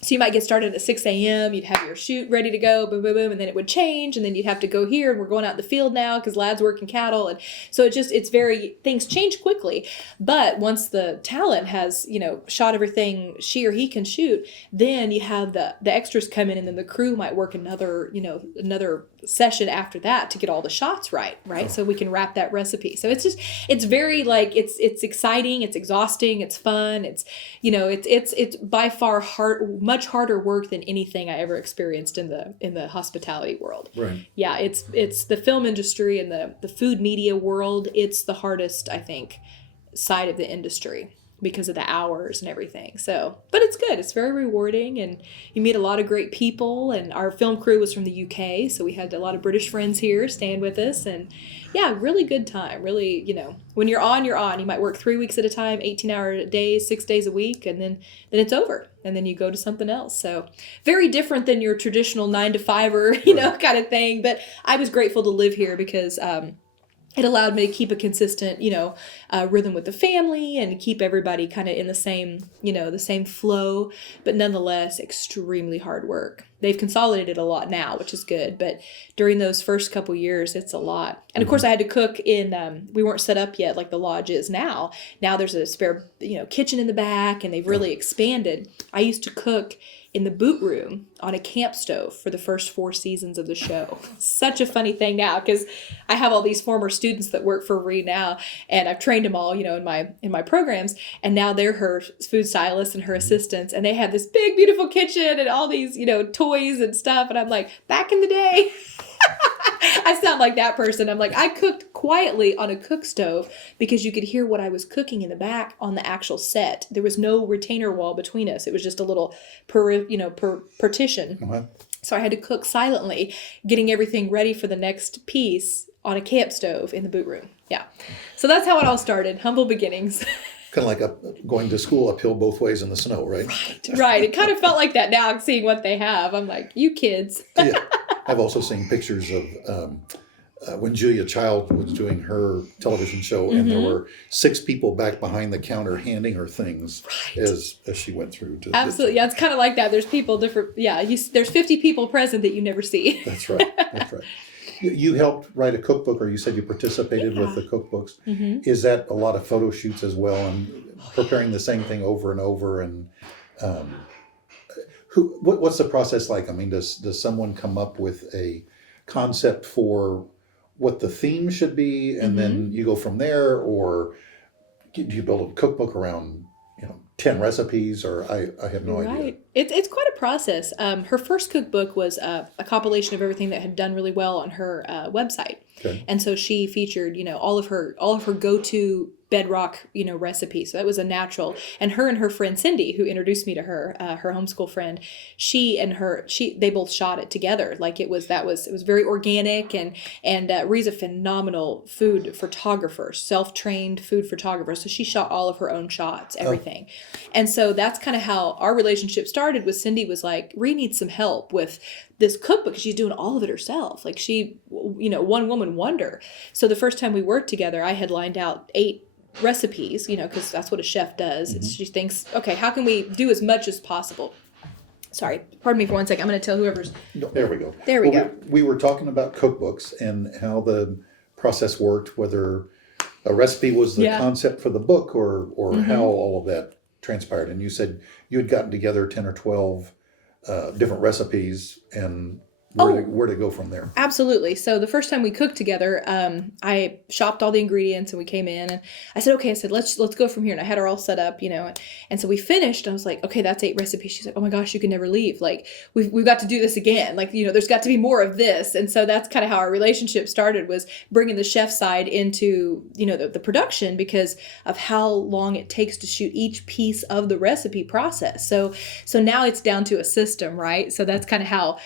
So you might get started at 6 a.m., you'd have your shoot ready to go, boom, boom, boom, and then it would change, and then you'd have to go here, and we're going out in the field now because lads working cattle, and so things change quickly. But once the talent has, shot everything she or he can shoot, then you have the extras come in, and then the crew might work another session after that to get all the shots right? Oh. So we can wrap that recipe. So it's very it's exciting, it's exhausting, it's fun, it's by far much harder work than anything I ever experienced in the hospitality world. Right. Yeah, it's the film industry and the food media world. It's the hardest, I think, side of the industry because of the hours and everything. So, but it's good. It's very rewarding, and you meet a lot of great people. And our film crew was from the UK, so we had a lot of British friends here staying with us, and yeah, really good time. Really, when you're on, you're on. You might work 3 weeks at a time, 18-hour days, 6 days a week, and then it's over, and then you go to something else. So very different than your traditional 9-to-5er, kind of thing. But I was grateful to live here because it allowed me to keep a consistent, rhythm with the family and keep everybody kind of in the same flow, but nonetheless, extremely hard work. They've consolidated a lot now, which is good. But during those first couple years, it's a lot. And of course I had to cook we weren't set up yet like the lodge is now. Now there's a spare, kitchen in the back, and they've really expanded. I used to cook in the boot room on a camp stove for the first 4 seasons of the show. Such a funny thing now, because I have all these former students that work for Ree now, and I've trained them all, in my programs, and now they're her food stylists and her assistants, and they have this big, beautiful kitchen and all these, toys and stuff, and I'm like, back in the day. I sound like that person. I'm like, I cooked quietly on a cook stove because you could hear what I was cooking in the back on the actual set. There was no retainer wall between us. It was just a little partition. Uh-huh. So I had to cook silently, getting everything ready for the next piece on a camp stove in the boot room. Yeah. So that's how it all started. Humble beginnings. Kind of like going to school uphill both ways in the snow, right? Right. It kind of felt like that now, seeing what they have. I'm like, you kids. Yeah. I've also seen pictures of when Julia Child was doing her television show, and there were 6 people back behind the counter handing her things as she went through. Absolutely. Yeah, it's kind of like that. There's people different. Yeah, there's 50 people present that you never see. That's right. That's right. You helped write a cookbook, or you said you participated with the cookbooks. Mm-hmm. Is that a lot of photo shoots as well, and preparing the same thing over and over? And what's the process like? I mean, does someone come up with a concept for what the theme should be, and then you go from there, or do you build a cookbook around 10 recipes, or I have no idea. Right. It's quite a process. Her first cookbook was a compilation of everything that had done really well on her website. Okay. And so she featured, all of her go-to bedrock, recipes. So that was a natural. And her friend Cindy, who introduced me to her, her homeschool friend, they both shot it together. Like it was very organic, and Ree's a phenomenal food photographer, self-trained food photographer. So she shot all of her own shots, everything. And so that's kind of how our relationship started. Was Cindy was like, Ree needs some help with this cookbook. She's doing all of it herself. Like she, one woman wonder. So the first time we worked together, I had lined out 8 recipes, because that's what a chef does. Mm-hmm. She thinks, okay, how can we do as much as possible? Sorry, pardon me for one second. I'm going to tell whoever's... No, there we go. There we go. We were talking about cookbooks and how the process worked, whether a recipe was the concept for the book, or how all of that transpired. And you said you had gotten together 10 or 12 different recipes, and where to go from there. Absolutely. So the first time we cooked together, I shopped all the ingredients, and we came in, and I said, okay, let's go from here. And I had her all set up, and so we finished. I was like, okay, that's 8 recipes. She's like, oh my gosh, you can never leave. Like we've got to do this again. Like, there's got to be more of this. And so that's kind of how our relationship started, was bringing the chef side into, the production, because of how long it takes to shoot each piece of the recipe process. So now it's down to a system, right? So that's kind of how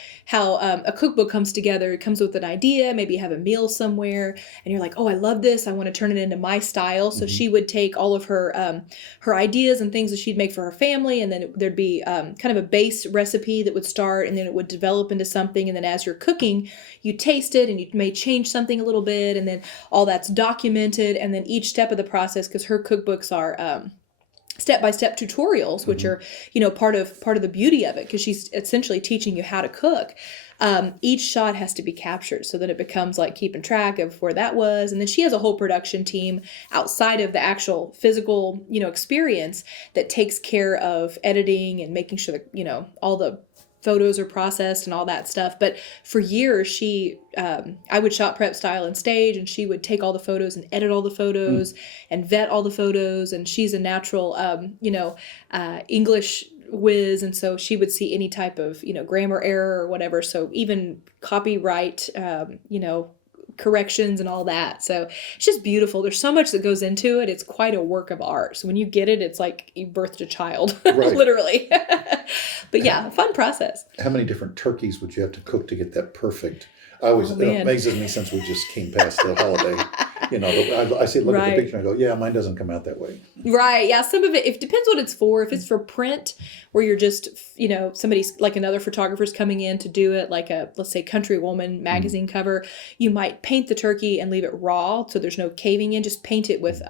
a cookbook comes together. It comes with an idea. Maybe you have a meal somewhere and you're like, oh, I love this. I want to turn it into my style. So she would take all of her ideas and things that she'd make for her family. And then there'd be kind of a base recipe that would start, and then it would develop into something. And then as you're cooking, you taste it and you may change something a little bit. And then all that's documented. And then each step of the process, because her cookbooks are step-by-step tutorials, which are, part of the beauty of it, because she's essentially teaching you how to cook. Each shot has to be captured so that it becomes like keeping track of where that was. And then she has a whole production team outside of the actual physical, experience, that takes care of editing and making sure that, all the photos are processed and all that stuff. But for years, I would shot prep, style, and stage, and she would take all the photos and edit all the photos and vet all the photos. And she's a natural, English whiz, and so she would see any type of, grammar error or whatever. So even copyright, corrections and all that. So it's just beautiful. There's so much that goes into it. It's quite a work of art. So when you get it, it's like you birthed a child, literally. But yeah, fun process. How many different turkeys would you have to cook to get that perfect? It amazes me, since we just came past the holiday. I see, look at the picture and I go, yeah, mine doesn't come out that way. Right. Yeah. Some of it depends what it's for. If it's for print, where you're just, somebody's like another photographer's coming in to do it, like let's say Country Woman magazine cover, you might paint the turkey and leave it raw, so there's no caving in. Just paint it with,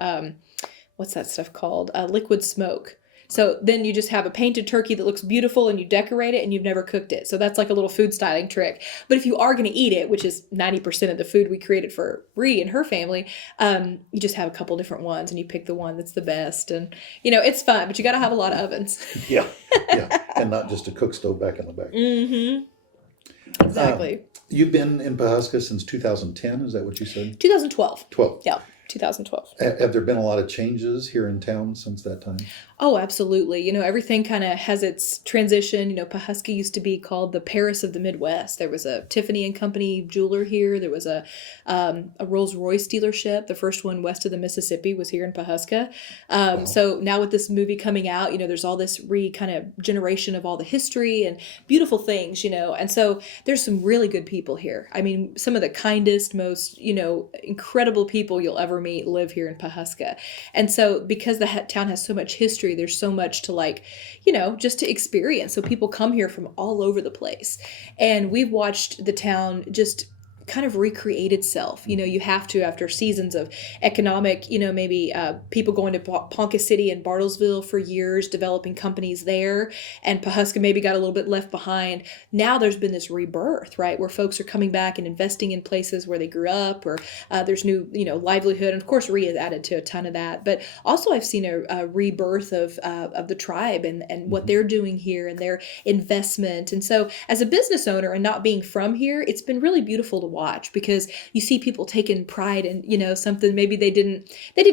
what's that stuff called? Liquid smoke. So then you just have a painted turkey that looks beautiful, and you decorate it, and you've never cooked it. So that's like a little food styling trick. But if you are going to eat it, which is 90% of the food we created for Ree and her family, you just have a couple different ones, and you pick the one that's the best. And, it's fun, but you got to have a lot of ovens. Yeah. And not just a cook stove back in the back. Mm-hmm. Exactly. You've been in Pawhuska since 2010, is that what you said? 2012. 12. Yeah. 2012. Have there been a lot of changes here in town since that time? Oh, absolutely. Everything kind of has its transition. Pawhuska used to be called the Paris of the Midwest. There was a Tiffany and Company jeweler here. There was a Rolls-Royce dealership. The first one west of the Mississippi was here in Pawhuska. Wow. So now with this movie coming out, there's all this kind of generation of all the history and beautiful things, and so there's some really good people here. I mean, some of the kindest, most, incredible people you'll ever meet live here in Pawhuska. And so because the town has so much history, there's so much to just to experience. So people come here from all over the place. And we've watched the town just kind of recreate itself. You have to, after seasons of economic, maybe people going to Ponca City and Bartlesville for years, developing companies there, and Pawhuska maybe got a little bit left behind. Now there's been this rebirth, right, where folks are coming back and investing in places where they grew up, or there's new, livelihood. And of course, Rhea has added to a ton of that. But also I've seen a rebirth of the tribe and what they're doing here and their investment. And so as a business owner and not being from here, it's been really beautiful to watch, because you see people taking pride in, something maybe they didn't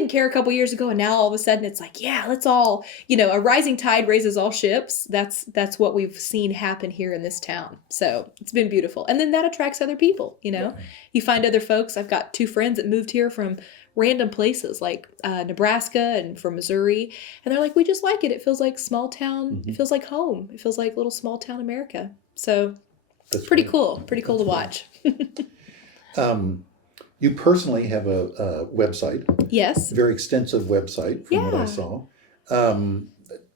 care a couple years ago, and now all of a sudden it's like, yeah, let's all, a rising tide raises all ships. That's what we've seen happen here in this town. So it's been beautiful. And then that attracts other people, Right. You find other folks. I've got 2 friends that moved here from random places like Nebraska and from Missouri. And they're like, we just like it. It feels like small town. It feels like home. It feels like little small town America. So That's pretty great. cool. Pretty cool to watch. You personally have a website, Yes. very extensive website from what I Yeah. saw.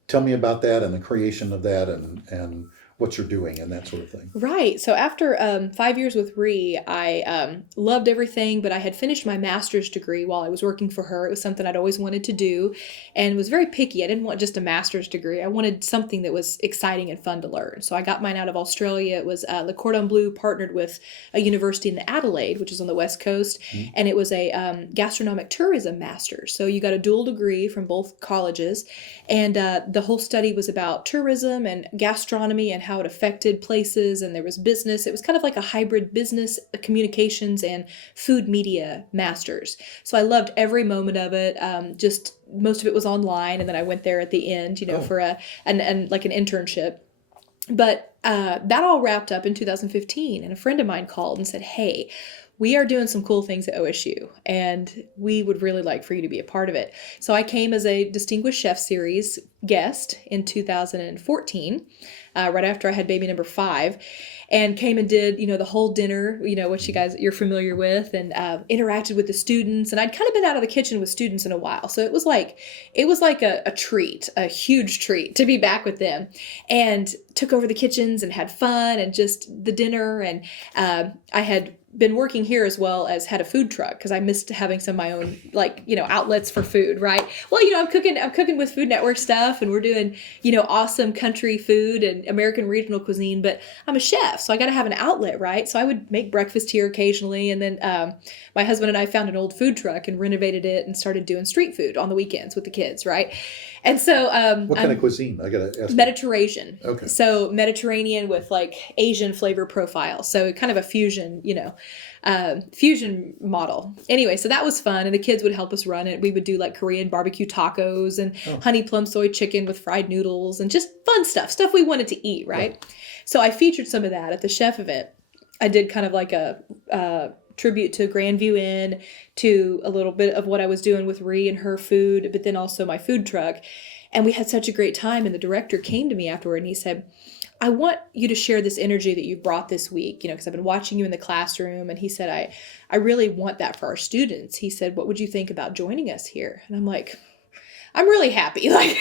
Tell me about that and the creation of that and what you're doing and that sort of thing. Right. So after 5 years with Ree, I loved everything, but I had finished my master's degree while I was working for her. It was something I'd always wanted to do and was very picky. I didn't want just a master's degree. I wanted something that was exciting and fun to learn. So I got mine out of Australia. It was Le Cordon Bleu partnered with a university in Adelaide, which is on the West Coast, and it was a gastronomic tourism master's. So you got a dual degree from both colleges, and the whole study was about tourism and gastronomy and how it affected places, and there was business. It was kind of like a hybrid business, communications, and food media masters. So I loved every moment of it. Just most of it was online, and then I went there at the end, for like an internship. But that all wrapped up in 2015, and a friend of mine called and said, hey, we are doing some cool things at OSU, and we would really like for you to be a part of it. So I came as a Distinguished Chef Series guest in 2014, right after I had baby number 5, and came and did, the whole dinner, which you're familiar with, and interacted with the students. And I'd kind of been out of the kitchen with students in a while. So it was like a treat, a huge treat to be back with them, and took over the kitchens and had fun and just the dinner. And I had been working here as well as had a food truck because I missed having some of my own outlets for food, right? Well, I'm cooking with Food Network stuff, and we're doing, awesome country food and American regional cuisine, but I'm a chef, so I got to have an outlet, right? So I would make breakfast here occasionally, and then my husband and I found an old food truck and renovated it and started doing street food on the weekends with the kids, right? And so what kind of cuisine? I gotta ask. Mediterranean. Okay. So Mediterranean with like Asian flavor profile. So kind of a fusion, fusion model. Anyway, so that was fun, and the kids would help us run it. We would do like Korean barbecue tacos and honey plum soy chicken with fried noodles and just fun stuff we wanted to eat, right? So I featured some of that at the chef event. I did kind of like a tribute to Grandview Inn, to a little bit of what I was doing with Ree and her food, but then also my food truck. And we had such a great time. And the director came to me afterward and he said, I want you to share this energy that you brought this week, because I've been watching you in the classroom. And he said, I really want that for our students. He said, what would you think about joining us here? And I'm like, I'm really happy. Like,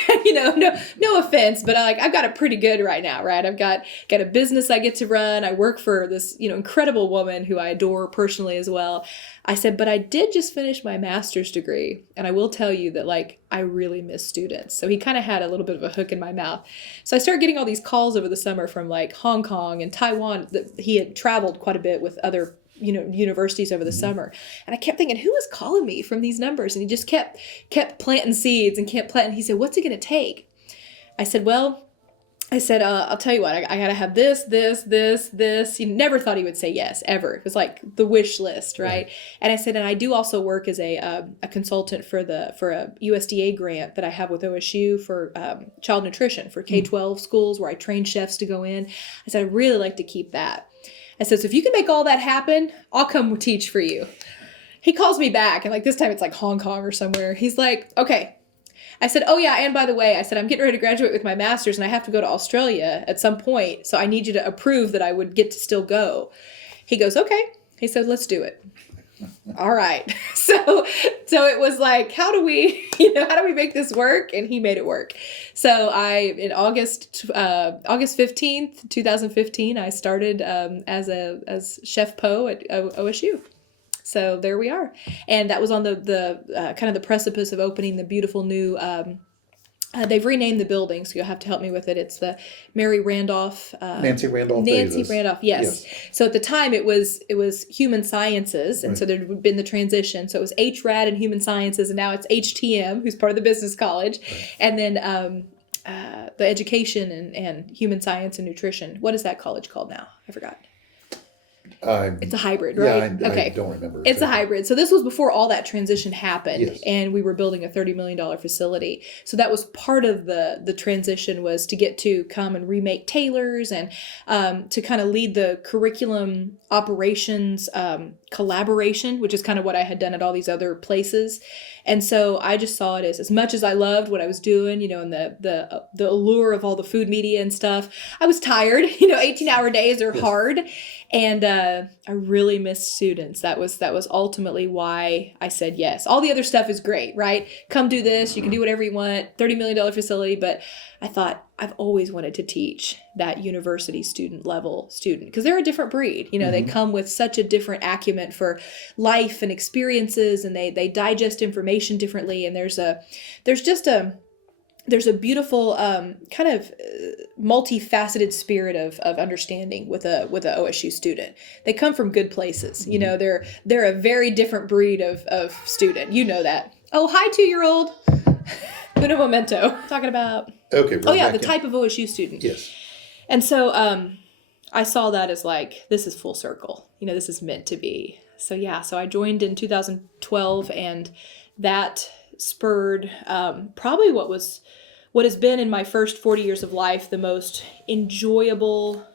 no offense, but I've got it pretty good right now, right? I've got a business I get to run. I work for this, incredible woman who I adore personally as well. I said, but I did just finish my master's degree, and I will tell you that I really miss students. So he kind of had a little bit of a hook in my mouth. So I started getting all these calls over the summer from Hong Kong and Taiwan. That he had traveled quite a bit with other universities over the summer. And I kept thinking, who is calling me from these numbers? And he just kept planting seeds and kept planting. He said, what's it going to take? I said, I'll tell you what, I got to have this. He never thought he would say yes, ever. It was like the wish list, right? And I said, and I do also work as a consultant for a USDA grant that I have with OSU for child nutrition for K-12 schools where I train chefs to go in. I said, I'd really like to keep that. I said, so if you can make all that happen, I'll come teach for you. He calls me back, and this time it's Hong Kong or somewhere. He's like, okay. I said, oh yeah, and by the way, I said, I'm getting ready to graduate with my master's, and I have to go to Australia at some point, so I need you to approve that I would get to still go. He goes, okay. He said, let's do it. All right. So it was how do we make this work? And he made it work. So in August 15th, 2015, I started as Chef Poe at OSU. So there we are. And that was on the kind of the precipice of opening the beautiful new, they've renamed the building, so you'll have to help me with it. It's the Nancy Randolph Davis. Randolph, yes. So at the time it was human sciences, and so there had been the transition. So it was HRAD and human sciences, and now it's HTM, who's part of the business college, and then the education and human science and nutrition. What is that college called now? I forgot. It's a hybrid, Yeah, right? I don't remember. It's a exactly. hybrid. So this was before all that transition happened, Yes. and we were building a $30 million facility. So that was part of the transition, was to get to come and remake tailors and to kind of lead the curriculum operations collaboration, which is kind of what I had done at all these other places. And so I just saw it as much as I loved what I was doing, and the allure of all the food media and stuff, I was tired. 18-hour days are hard. And I really missed students. That was ultimately why I said yes. All the other stuff is great, right? Come do this. You can do whatever you want. $30 million facility. But I thought I've always wanted to teach that university student level student, because they're a different breed. They come with such a different acumen for life and experiences, and they digest information differently. And there's a beautiful kind of multifaceted spirit of understanding with a OSU student. They come from good places. They're a very different breed of student. You know that. Oh, hi, 2-year-old. Uno momento. Talking about. Okay. Oh yeah, the type of OSU student. Yes. And so I saw that as like, this is full circle. This is meant to be. So yeah, so I joined in 2012, and that spurred probably what has been in my first 40 years of life the most enjoyable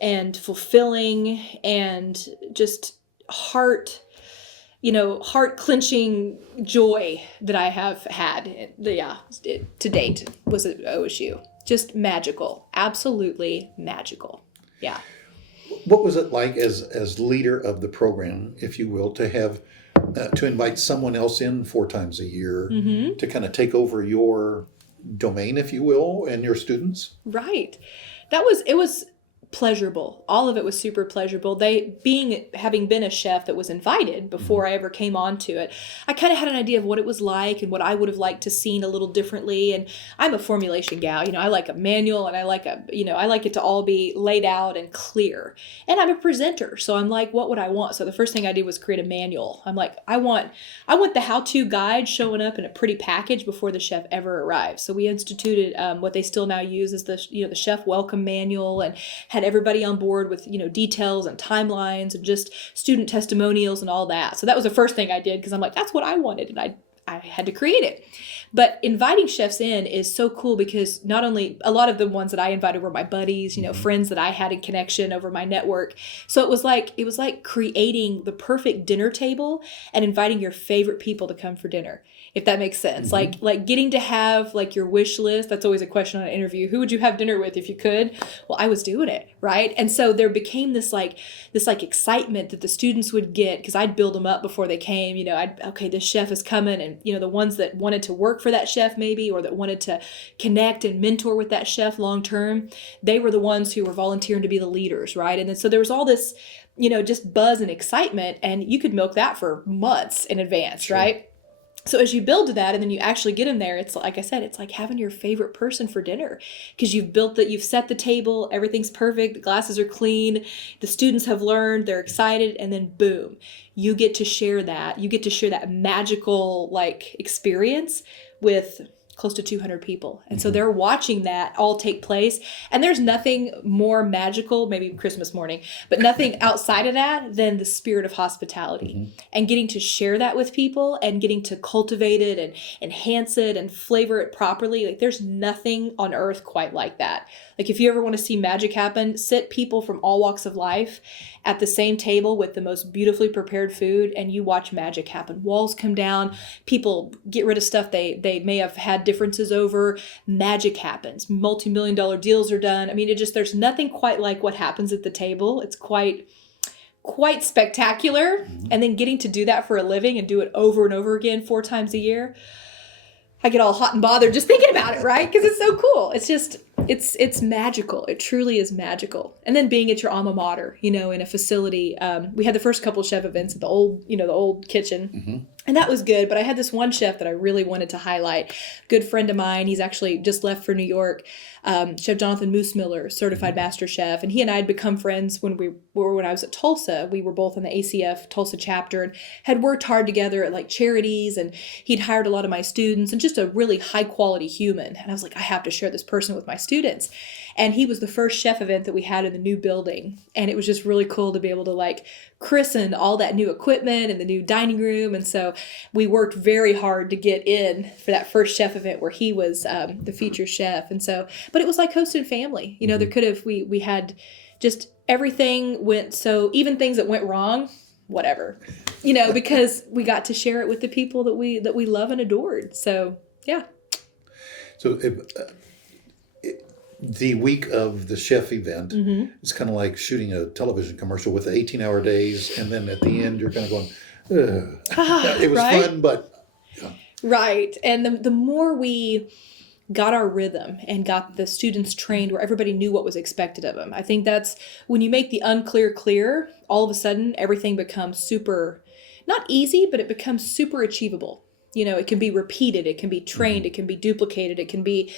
and fulfilling and just heart-clenching joy that I have had. To date was at OSU. Just magical. Absolutely magical. Yeah. What was it like as leader of the program, if you will, to have to invite someone else in 4 times a year to kind of take over your domain, if you will, and your students? Right. It was pleasurable. All of it was super pleasurable. Having been a chef that was invited before I ever came onto it, I kind of had an idea of what it was like and what I would have liked to seen a little differently. And I'm a formulation gal. I like a manual, and I like it to all be laid out and clear. And I'm a presenter, so I'm like, what would I want? So the first thing I did was create a manual. I'm like, I want the how-to guide showing up in a pretty package before the chef ever arrives. So we instituted what they still now use as the chef welcome manual, and had everybody on board with details and timelines and just student testimonials and all that. So that was the first thing I did, because I'm like, that's what I wanted, and I had to create it. But inviting chefs in is so cool, because not only a lot of the ones that I invited were my buddies, friends that I had in connection over my network. So it was like creating the perfect dinner table and inviting your favorite people to come for dinner, if that makes sense. Like getting to have like your wish list. That's always a question on an interview. Who would you have dinner with if you could? Well, I was doing it, right? And so there became this excitement that the students would get, because I'd build them up before they came. Okay, this chef is coming, and the ones that wanted to work for that chef maybe, or that wanted to connect and mentor with that chef long term, they were the ones who were volunteering to be the leaders, right? And then so there was all this just buzz and excitement, and you could milk that for months in advance. Sure. Right? So as you build to that, and then you actually get them there, it's like I said, it's like having your favorite person for dinner, because you've set the table, everything's perfect, the glasses are clean, the students have learned, they're excited, and then boom, you get to share that. You get to share that magical experience with close to 200 people. And so they're watching that all take place. And there's nothing more magical, maybe Christmas morning, but nothing outside of that than the spirit of hospitality and getting to share that with people and getting to cultivate it and enhance it and flavor it properly. There's nothing on earth quite like that. If you ever want to see magic happen, sit people from all walks of life at the same table with the most beautifully prepared food, and you watch magic happen. Walls come down, people get rid of stuff they may have had differences over. Magic happens. Multi-million-dollar deals are done. There's nothing quite like what happens at the table. It's quite spectacular. And then getting to do that for a living and do it over and over again 4 times a year, I get all hot and bothered just thinking about it, right? Because it's so cool. It's just, it's magical. It truly is magical. And then being at your alma mater, in a facility. We had the first couple of chef events at the old kitchen. And that was good, but I had this one chef that I really wanted to highlight. Good friend of mine, he's actually just left for New York, Chef Jonathan Moose Miller, certified master chef, and he and I had become friends when I was at Tulsa. We were both in the ACF Tulsa chapter and had worked hard together at like charities, and he'd hired a lot of my students, and just a really high quality human. And I was like, I have to share this person with my students. And he was the first chef event that we had in the new building, and it was just really cool to be able to like christen all that new equipment and the new dining room. And so we worked very hard to get in for that first chef event where he was the featured chef. And so, but it was like hosting family. You know, there could have, we had just everything went, so even things that went wrong, whatever, you know, because we got to share it with the people that we love and adored. So, yeah. So the week of the chef event is kind of like shooting a television commercial with 18-hour days, and then at the end you're kind of going, ugh. It was right? fun, but yeah. Right. And the more we got our rhythm and got the students trained where everybody knew what was expected of them, I think that's when you make the unclear clear, all of a sudden everything becomes super, not easy, but it becomes super achievable. You know, it can be repeated, it can be trained, it can be duplicated, it can be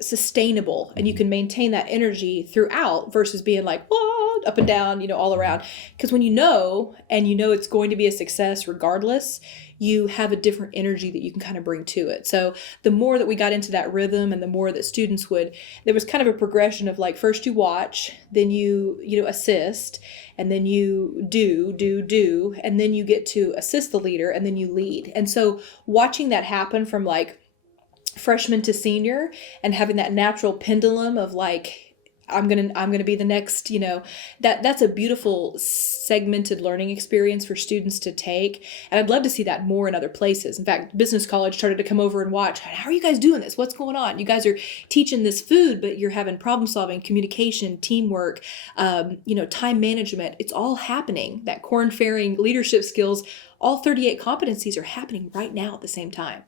sustainable, and you can maintain that energy throughout versus being like, whoa, up and down, you know, all around. Because when you know, and you know it's going to be a success regardless, you have a different energy that you can kind of bring to it. So the more that we got into that rhythm, and the more that students there was kind of a progression of like, first you watch, then you assist, and then you do, and then you get to assist the leader, and then you lead. And so watching that happen from like freshman to senior, and having that natural pendulum of like, I'm gonna be the next, you know, that's a beautiful segmented learning experience for students to take. And I'd love to see that more in other places. In fact, business college started to come over and watch, how are you guys doing this? What's going on? You guys are teaching this food, but you're having problem solving, communication, teamwork, you know, time management. It's all happening. That corn fairing leadership skills, all 38 competencies are happening right now at the same time.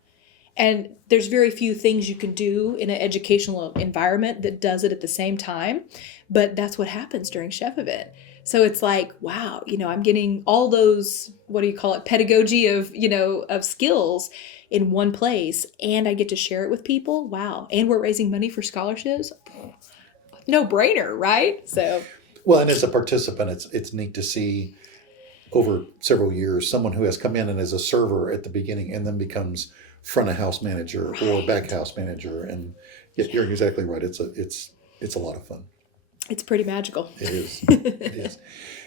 And there's very few things you can do in an educational environment that does it at the same time. But that's what happens during chef event. So it's like, wow, you know, I'm getting all those, what do you call it, pedagogy of, you know, of skills in one place. And I get to share it with people. Wow. And we're raising money for scholarships. No brainer, right? So. Well, and as a participant, it's neat to see over several years someone who has come in and is a server at the beginning and then becomes front of house manager or back house manager. And you're exactly right. It's a lot of fun. It's pretty magical. It is. It is.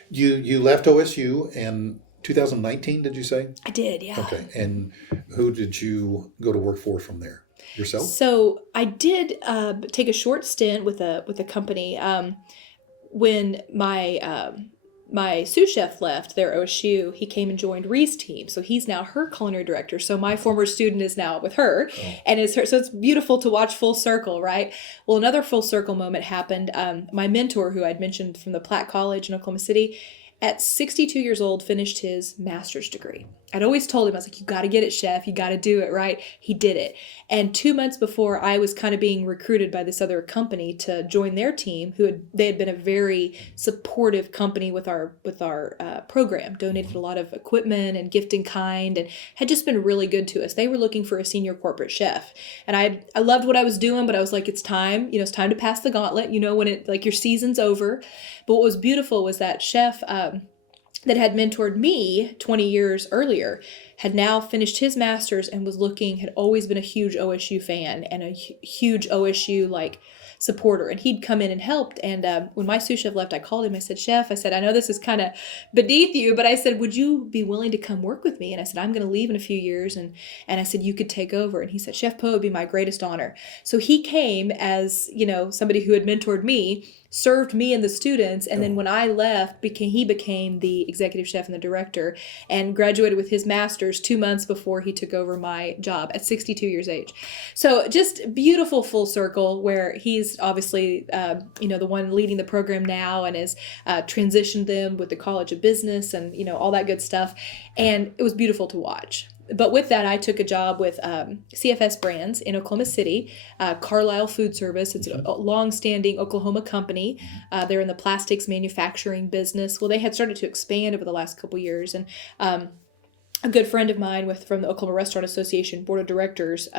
You left OSU in 2019, did you say? I did, yeah. Okay. And who did you go to work for from there? Yourself? So I did take a short stint with a company when my sous chef left there at OSU. He came and joined Ree's team. So he's now her culinary director. So my former student is now with her and is her. So it's beautiful to watch full circle, right? Well, another full circle moment happened. My mentor, who I'd mentioned from the Platt College in Oklahoma City, at 62 years old, finished his master's degree. I'd always told him, I was like, you got to get it, chef. You got to do it, right? He did it. And 2 months before, I was kind of being recruited by this other company to join their team, they had been a very supportive company with our program, donated a lot of equipment and gift in kind, and had just been really good to us. They were looking for a senior corporate chef. And I loved what I was doing, but I was like, it's time to pass the gauntlet, when it, like, your season's over. But what was beautiful was that chef, that had mentored me 20 years earlier, had now finished his master's and had always been a huge OSU fan and a huge OSU supporter. And he'd come in and helped. And when my sous chef left, I called him. I said, Chef, I know this is kind of beneath you, but I said, would you be willing to come work with me? And I said, I'm going to leave in a few years. And I said, you could take over. And he said, Chef Poe would be my greatest honor. So he came as, somebody who had mentored me, served me and the students, and then when I left, he became the executive chef and the director, and graduated with his master's 2 months before he took over my job at 62 years age. So just beautiful full circle, where he's obviously the one leading the program now, and has transitioned them with the College of Business and all that good stuff, and it was beautiful to watch. But with that, I took a job with CFS Brands in Oklahoma City, Carlisle Food Service. It's a long-standing Oklahoma company. They're in the plastics manufacturing business. Well, they had started to expand over the last couple years, and a good friend of mine from the Oklahoma Restaurant Association Board of Directors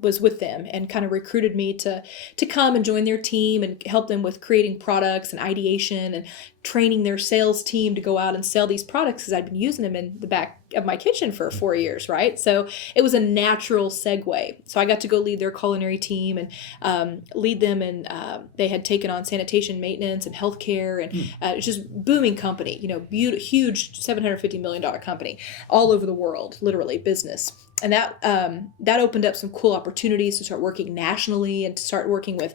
was with them and kind of recruited me to come and join their team and help them with creating products and ideation and training their sales team to go out and sell these products because I'd been using them in the back of my kitchen for 4 years, right? So it was a natural segue. So I got to go lead their culinary team and lead them, and they had taken on sanitation maintenance and healthcare, and it's just booming company, huge $750 million company all over the world, literally business. And that opened up some cool opportunities to start working nationally and to start working with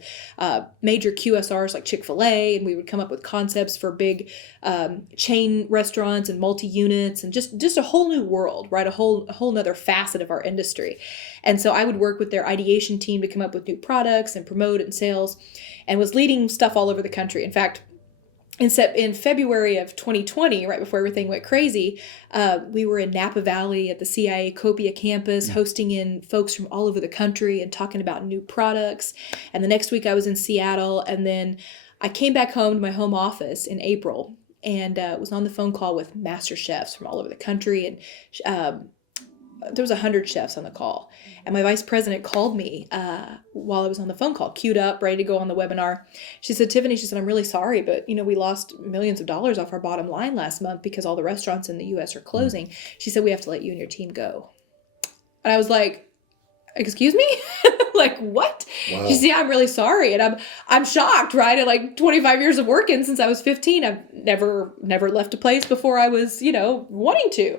major QSRs like Chick-fil-A. And we would come up with concepts for big chain restaurants and multi-units and just a whole new world, right? A whole nother facet of our industry. And so I would work with their ideation team to come up with new products and promote and sales, and was leading stuff all over the country. In fact, in February of 2020, right before everything went crazy, we were in Napa Valley at the CIA Copia campus, hosting in folks from all over the country and talking about new products. And the next week I was in Seattle, and then I came back home to my home office in April and was on the phone call with master chefs from all over the country. And there was 100 chefs on the call. And my vice president called me while I was on the phone call, queued up, ready to go on the webinar. She said, Tiffany, I'm really sorry, but we lost millions of dollars off our bottom line last month because all the restaurants in the U.S. are closing. She said, we have to let you and your team go. And I was like, excuse me? Like, what? Wow. She said, I'm really sorry. And I'm shocked, right? At like 25 years of working since I was 15, I've never left a place before I was, wanting to.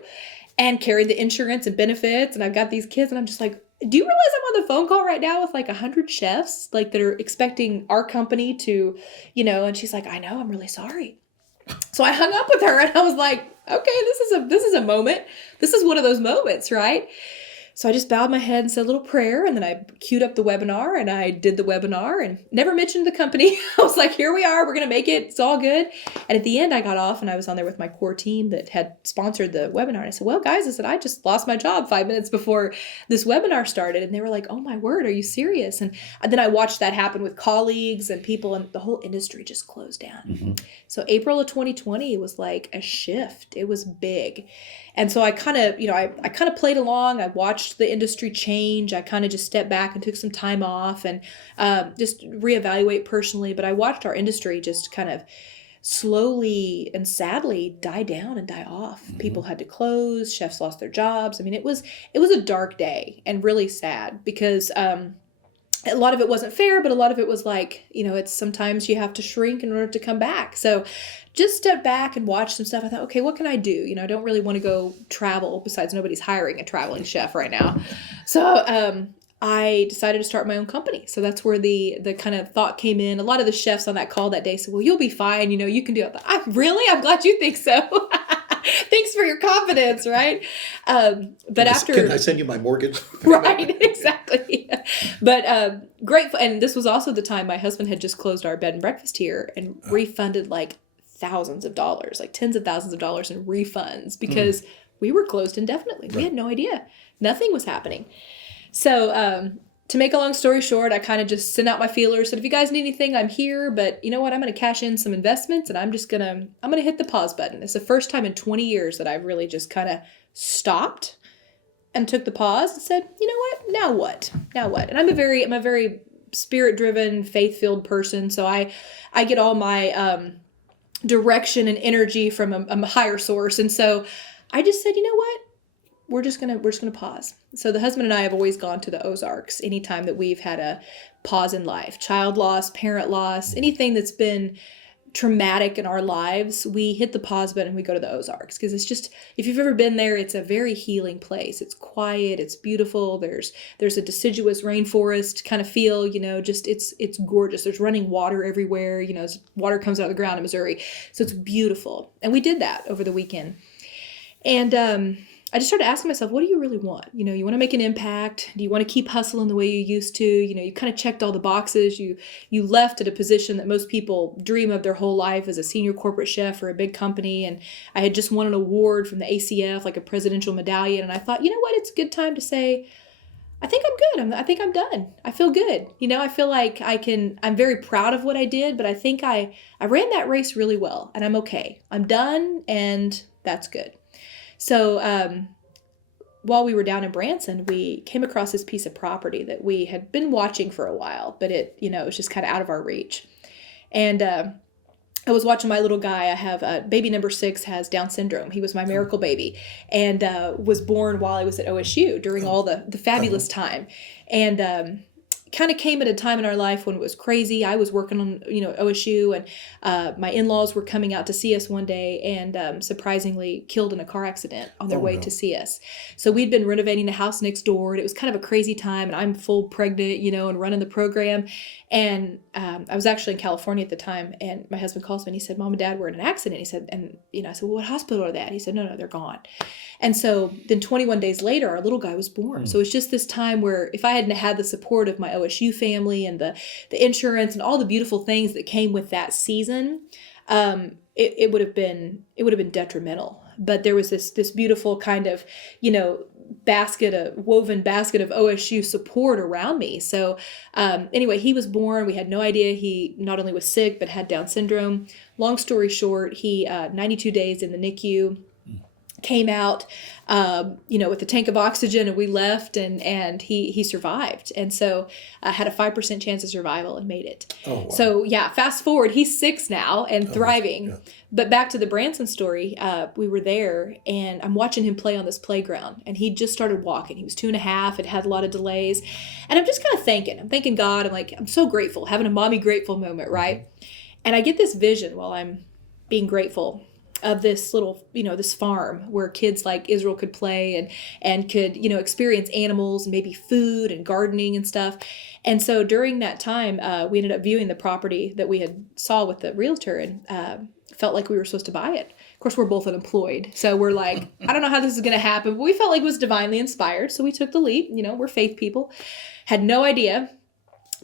And carried the insurance and benefits, and I've got these kids, and I'm just like, do you realize I'm on the phone call right now with like 100 chefs, like that are expecting our company to, and she's like, I know, I'm really sorry. So I hung up with her, and I was like, okay, this is a moment. This is one of those moments, right? So I just bowed my head and said a little prayer, and then I queued up the webinar, and I did the webinar and never mentioned the company. I was like, here we are, we're going to make it. It's all good. And at the end, I got off, and I was on there with my core team that had sponsored the webinar. And I said, well, guys, I just lost my job 5 minutes before this webinar started. And they were like, oh my word, are you serious? And then I watched that happen with colleagues and people, and the whole industry just closed down. Mm-hmm. So April of 2020 was like a shift. It was big. And so I kind of played along. I watched the industry change. I kind of just stepped back and took some time off and just reevaluate personally. But I watched our industry just kind of slowly and sadly die down and die off. Mm-hmm. People had to close. Chefs lost their jobs. I mean, it was a dark day and really sad because a lot of it wasn't fair, but a lot of it was like, it's sometimes you have to shrink in order to come back. So just step back and watch some stuff. I thought, okay, what can I do? I don't really want to go travel, besides nobody's hiring a traveling chef right now. So I decided to start my own company. So that's where the kind of thought came in. A lot of the chefs on that call that day said, well, you'll be fine. You can do it. I'm glad you think so. Thanks for your confidence, right? Can I send you my mortgage? Right, exactly. But grateful. And this was also the time my husband had just closed our bed and breakfast here and refunded like thousands of dollars, like tens of thousands of dollars in refunds because we were closed indefinitely. Right. We had no idea. Nothing was happening. So to make a long story short, I kind of just sent out my feelers, said, if you guys need anything, I'm here. But you know what? I'm going to cash in some investments, and I'm going to hit the pause button. It's the first time in 20 years that I've really just kind of stopped and took the pause and said, you know what? Now what? And I'm a very spirit-driven, faith-filled person. So I get all my direction and energy from a higher source. And so I just said, you know what? We're just gonna pause. So the husband and I have always gone to the OOHRPs anytime that we've had a pause in life, child loss, parent loss, anything that's been traumatic in our lives, we hit the pause button and we go to the OOHRPs because it's just, if you've ever been there, it's a very healing place. It's quiet, it's beautiful. There's a deciduous rainforest kind of feel, just it's gorgeous. There's running water everywhere, water comes out of the ground in Missouri. So it's beautiful. And we did that over the weekend. And I just started asking myself, what do you really want? You want to make an impact? Do you want to keep hustling the way you used to? You kind of checked all the boxes. You left at a position that most people dream of their whole life as a senior corporate chef for a big company. And I had just won an award from the ACF, like a presidential medallion. And I thought, you know what? It's a good time to say, I think I'm good. I think I'm done. I feel good. I feel like I'm very proud of what I did, but I think I ran that race really well and I'm okay. I'm done and that's good. So while we were down in Branson, we came across this piece of property that we had been watching for a while, but it, you know, it was just kind of out of our reach. And I was watching my little guy. I have baby number 6 has Down syndrome. He was my miracle baby, and was born while I was at OSU during all the fabulous time. And kind of came at a time in our life when it was crazy. I was working on, you know, OSU, and my in-laws were coming out to see us one day, and surprisingly killed in a car accident on their way to see us. So we'd been renovating the house next door, and it was kind of a crazy time, and I'm full pregnant, you know, and running the program. And I was actually in California at the time, and my husband calls me and he said, Mom and Dad were in an accident. He said, and, you know, I said, well, what hospital are they at? He said, no, they're gone. And so then 21 days later, our little guy was born. So it's just this time where if I hadn't had the support of my OSU family and the insurance and all the beautiful things that came with that season, it would have been detrimental. But there was this beautiful kind of, you know, woven basket of OSU support around me. So anyway, he was born. We had no idea he not only was sick, but had Down syndrome. Long story short, he 92 days in the NICU, came out, you know, with a tank of oxygen, and we left, and he survived. And so had a 5% chance of survival and made it. Oh, wow. So yeah, fast forward, he's 6 now and thriving. Yeah. But back to the Branson story, we were there, and I'm watching him play on this playground, and he just started walking. He was 2.5. It had a lot of delays. And I'm just kind of thanking God. I'm like, I'm so grateful, having a mommy grateful moment, right? And I get this vision while I'm being grateful of this little, you know, this farm where kids like Israel could play and could, you know, experience animals and maybe food and gardening and stuff. And so during that time, we ended up viewing the property that we had saw with the realtor, and felt like we were supposed to buy it. Of course, we're both unemployed. So we're like, I don't know how this is going to happen, but we felt like it was divinely inspired. So we took the leap. You know, we're faith people. Had no idea.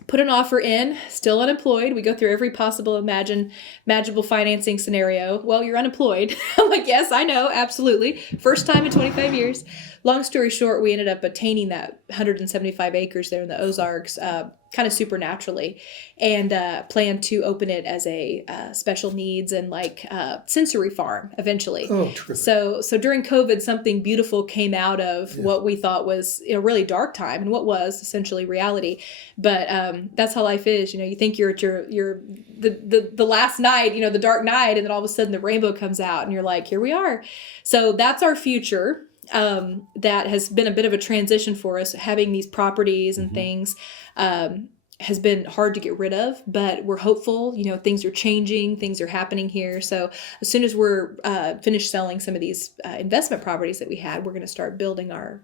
Put an offer in, still unemployed. We go through every possible imaginable financing scenario. Well, you're unemployed. I'm like, yes, I know, absolutely. First time in 25 years. Long story short, we ended up attaining that 175 acres there in the Ozarks, kind of supernaturally, and plan to open it as a special needs and like sensory farm eventually. Oh, terrific. So during COVID, something beautiful came out of what we thought was a really dark time, and what was essentially reality. But that's how life is. You know, you think you're at the last night, you know, the dark night, and then all of a sudden the rainbow comes out, and you're like, here we are. So that's our future. That has been a bit of a transition for us. Having these properties and things has been hard to get rid of, but we're hopeful. You know, things are changing, things are happening here. So as soon as we're finished selling some of these investment properties that we had, we're going to start building our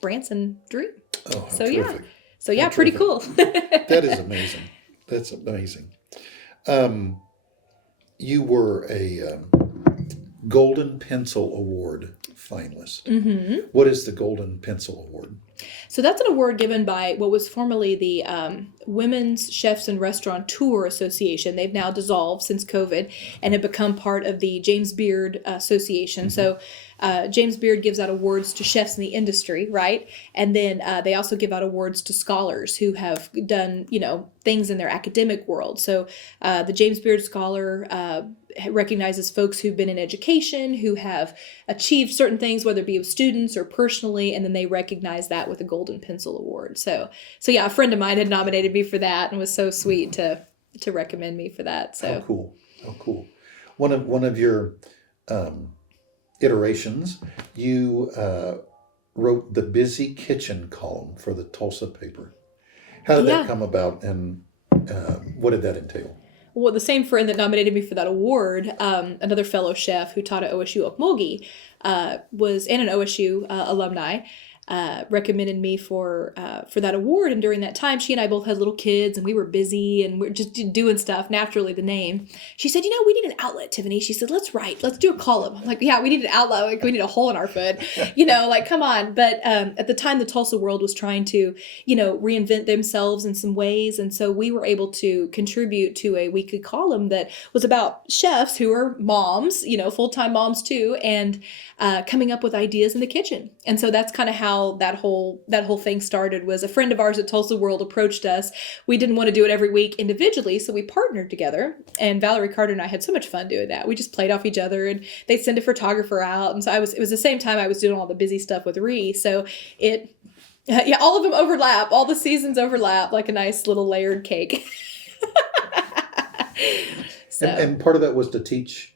Branson dream. Oh, so terrific. Pretty cool. That is amazing. That's amazing. You were a Golden Pencil Award finalist. Mm-hmm. What is the Golden Pencil Award? So that's an award given by what was formerly the Women's Chefs and Restaurateur Association. They've now dissolved since COVID and have become part of the James Beard Association. Mm-hmm. So James Beard gives out awards to chefs in the industry, right? And then they also give out awards to scholars who have done, you know, things in their academic world. So the James Beard Scholar recognizes folks who've been in education, who have achieved certain things, whether it be with students or personally, and then they recognize that with a Golden Pencil Award. So yeah, a friend of mine had nominated me for that, and was so sweet to recommend me for that. So How cool. One of your iterations, you wrote the Busy Kitchen column for the Tulsa paper. How did that come about, and what did that entail? Well, the same friend that nominated me for that award, another fellow chef who taught at OSU Okmulgee, was and an OSU alumni, recommended me for that award. And during that time, she and I both had little kids, and we were busy, and we were just doing stuff. Naturally, the name. She said, we need an outlet, Tiffany. She said, let's do a column. I'm like, yeah, we need an outlet. Like, we need a hole in our foot, like, come on. But at the time, the Tulsa world was trying to, reinvent themselves in some ways. And so we were able to contribute to a weekly column that was about chefs who are moms, full-time moms too, and coming up with ideas in the kitchen. And so that's kind of how how that whole thing started was a friend of ours at Tulsa World approached us. We didn't want to do it every week individually, so we partnered together. And Valerie Carter and I had so much fun doing that. We just played off each other, and they'd send a photographer out. And so it was the same time I was doing all the busy stuff with Ree. So all of them overlap. All the seasons overlap like a nice little layered cake. So. And part of that was to teach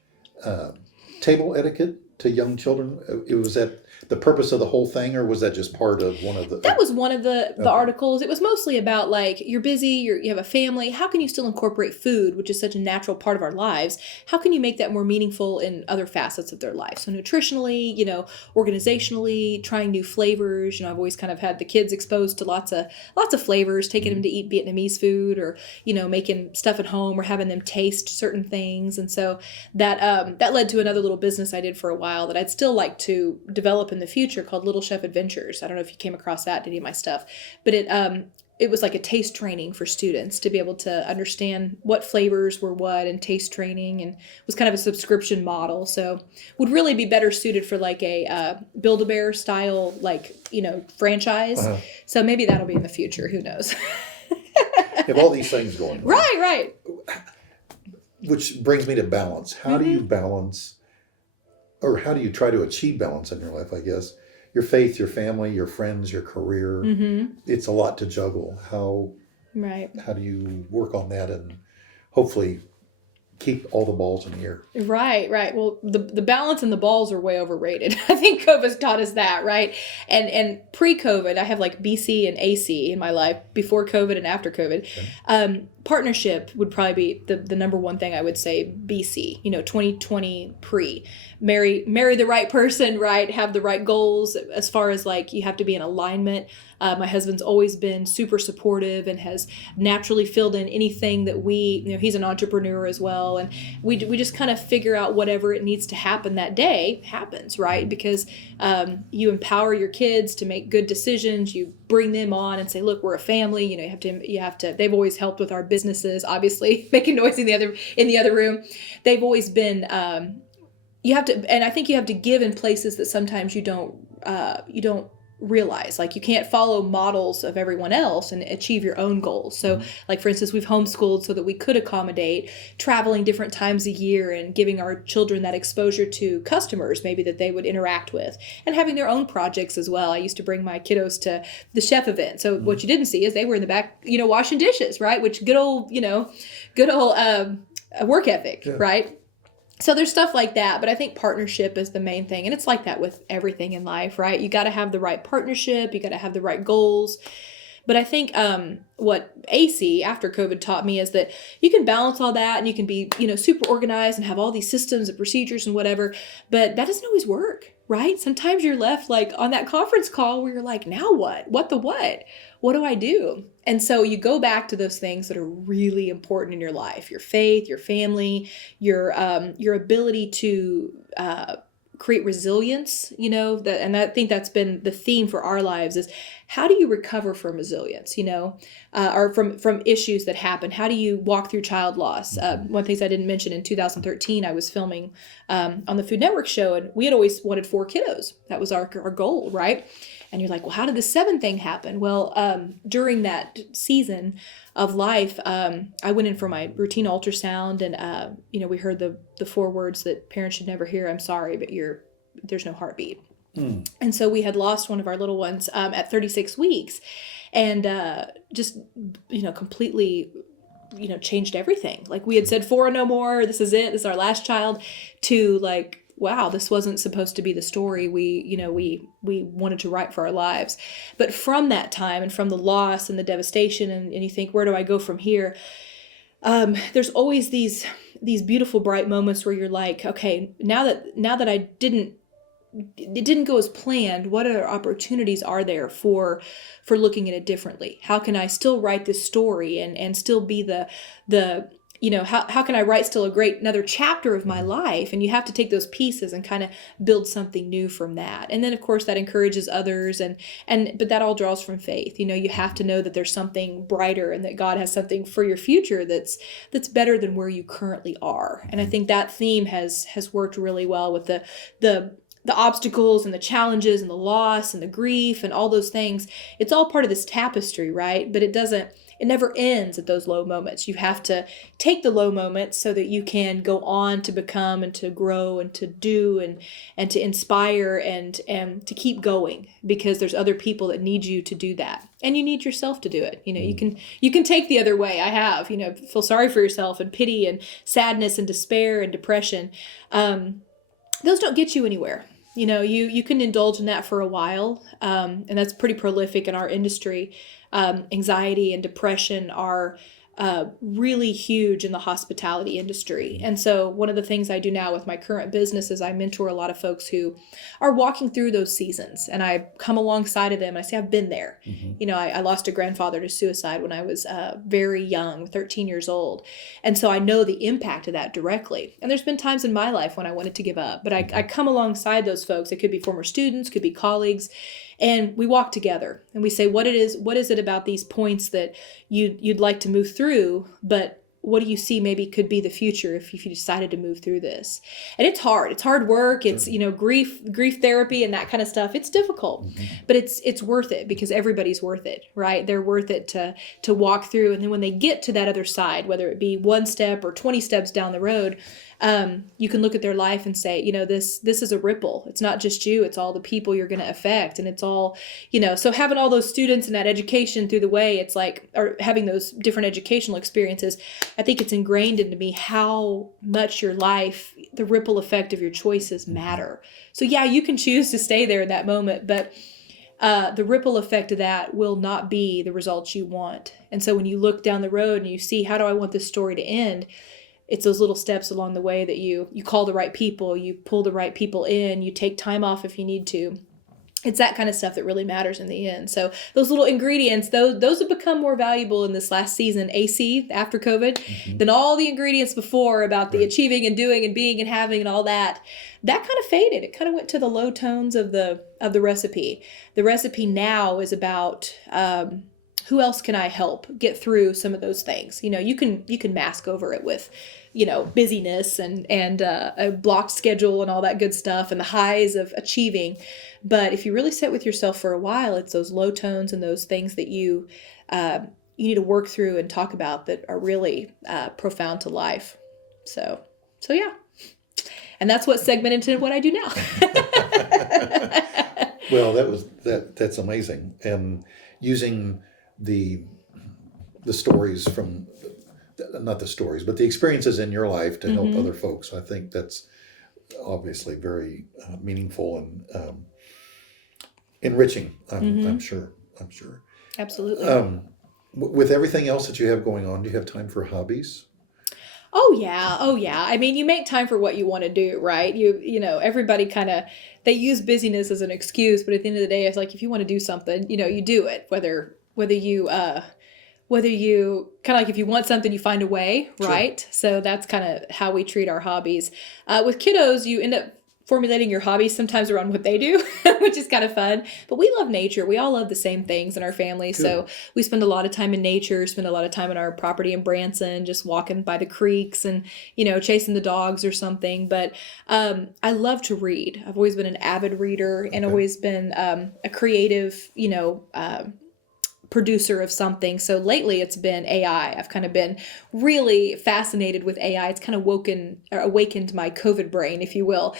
table etiquette to young children. It was that the purpose of the whole thing, or was that just part of one of the... That was one of the articles. It was mostly about, like, you're busy, you have a family. How can you still incorporate food, which is such a natural part of our lives? How can you make that more meaningful in other facets of their life? So nutritionally, organizationally, trying new flavors. I've always kind of had the kids exposed to lots of flavors, taking them to eat Vietnamese food, or, making stuff at home, or having them taste certain things. And so that led to another little business I did for a while that I'd still like to develop in the future, called Little Chef Adventures. I don't know if you came across that in any of my stuff, but it was like a taste training for students to be able to understand what flavors were what, and taste training, and was kind of a subscription model. So would really be better suited for like a Build-A-Bear style, franchise. Uh-huh. So maybe that'll be in the future. Who knows? You have all these things going on. Right. Which brings me to balance. How do you balance, or how do you try to achieve balance in your life, I guess? Your faith, your family, your friends, your career. Mm-hmm. It's a lot to juggle. How do you work on that and hopefully keep all the balls in the air? Right. Well, the balance and the balls are way overrated. I think COVID's taught us that, right? And pre-COVID, I have like BC and AC in my life, before COVID and after COVID. Okay. Partnership would probably be the number one thing I would say. BC, 2020 pre. Marry the right person, right? Have the right goals, as far as like you have to be in alignment. My husband's always been super supportive and has naturally filled in anything that he's an entrepreneur as well. And we just kind of figure out whatever it needs to happen that day happens, right? Because you empower your kids to make good decisions. You bring them on and say, look, we're a family. You have to, they've always helped with our businesses, obviously making noise in the other room. They've always been, you have to, and I think you have to give in places that sometimes you don't realize. Like, you can't follow models of everyone else and achieve your own goals. So like, for instance, we've homeschooled so that we could accommodate traveling different times a year and giving our children that exposure to customers maybe that they would interact with, and having their own projects as well. I used to bring my kiddos to the chef event. So what you didn't see is they were in the back, washing dishes, right? Which good old work ethic, right? So there's stuff like that, but I think partnership is the main thing. And it's like that with everything in life, right? You got to have the right partnership. You got to have the right goals. But I think what AC after COVID taught me is that you can balance all that, and you can be, super organized and have all these systems and procedures and whatever, but that doesn't always work, right? Sometimes you're left like on that conference call where you're like, now what? What the what? What do I do? And so you go back to those things that are really important in your life: your faith, your family, your ability to create resilience, and I think that's been the theme for our lives is, how do you recover from resilience, or from issues that happen? How do you walk through child loss? One of the things I didn't mention, in 2013, I was filming on the Food Network show, and we had always wanted 4 kiddos. That was our goal, right? And you're like, well, how did the 7th thing happen? Well, during that season of life, I went in for my routine ultrasound, and we heard the 4 words that parents should never hear: I'm sorry, but there's no heartbeat. And so we had lost one of our little ones at 36 weeks, and just completely changed everything. Like, we had said 4 and no more. This is it. This is our last child. To like, wow, this wasn't supposed to be the story we wanted to write for our lives. But from that time, and from the loss and the devastation, and you think, where do I go from here? There's always these beautiful, bright moments where you're like, okay, now that it didn't go as planned, what other opportunities are there for looking at it differently? How can I still write this story and still be how can I write still another chapter of my life? And you have to take those pieces and kind of build something new from that. And then, of course, that encourages others, but that all draws from faith. You have to know that there's something brighter, and that God has something for your future that's better than where you currently are. And I think that theme has worked really well with the obstacles and the challenges and the loss and the grief and all those things, it's all part of this tapestry, right? But it never ends at those low moments. You have to take the low moments so that you can go on to become and to grow and to do and to inspire and to keep going, because there's other people that need you to do that. And you need yourself to do it. You can take the other way. I have, feel sorry for yourself and pity and sadness and despair and depression. Those don't get you anywhere. You can indulge in that for a while. And that's pretty prolific in our industry. Anxiety and depression are really huge in the hospitality industry. And so one of the things I do now with my current business is I mentor a lot of folks who are walking through those seasons, and I come alongside of them and I say, I've been there. I lost a grandfather to suicide when I was very young, 13 years old. And so I know the impact of that directly. And there's been times in my life when I wanted to give up, but I come alongside those folks. It could be former students, could be colleagues. And we walk together and we say, what is it about these points that you'd like to move through, but what do you see maybe could be the future if you decided to move through this? And it's hard. It's hard work. It's, grief therapy and that kind of stuff. It's difficult, but it's worth it, because everybody's worth it, right? They're worth it to walk through. And then when they get to that other side, whether it be one step or 20 steps down the road, you can look at their life and say, this is a ripple. It's not just you, it's all the people you're going to affect. And it's all, so having all those students and that education through the way, it's like, or having those different educational experiences, I think it's ingrained into me how much your life, the ripple effect of your choices matter. So yeah, you can choose to stay there in that moment, but the ripple effect of that will not be the results you want. And so when you look down the road and you see, how do I want this story to end? It's those little steps along the way that you call the right people, you pull the right people in, you take time off if you need to. It's that kind of stuff that really matters in the end. So those little ingredients, those have become more valuable in this last season, AC, after COVID, than all the ingredients before about the achieving and doing and being and having and all that. That kind of faded. It kind of went to the low tones of the recipe. The recipe now is about who else can I help get through some of those things? You can mask over it with, busyness and a blocked schedule and all that good stuff and the highs of achieving. But if you really sit with yourself for a while, it's those low tones and those things that you need to work through and talk about that are really profound to life. So yeah. And that's what segmented into what I do now. Well, that's amazing. And using the stories from, not the stories, but the experiences in your life to help other folks. I think that's obviously very meaningful and enriching. I'm sure. Absolutely. With everything else that you have going on, do you have time for hobbies? Oh yeah. I mean, you make time for what you want to do, right? Everybody they use busyness as an excuse, but at the end of the day, it's like, if you want to do something, you do it, whether you kind of like, if you want something, you find a way, right? Sure. So that's kind of how we treat our hobbies. With kiddos, you end up formulating your hobbies sometimes around what they do, which is kind of fun. But we love nature. We all love the same things in our family. Good. So we spend a lot of time in nature, spend a lot of time in our property in Branson, just walking by the creeks and, chasing the dogs or something. But I love to read. I've always been an avid reader and always been a creative, producer of something. So lately it's been AI. I've kind of been really fascinated with AI. It's kind of awakened my COVID brain, if you will,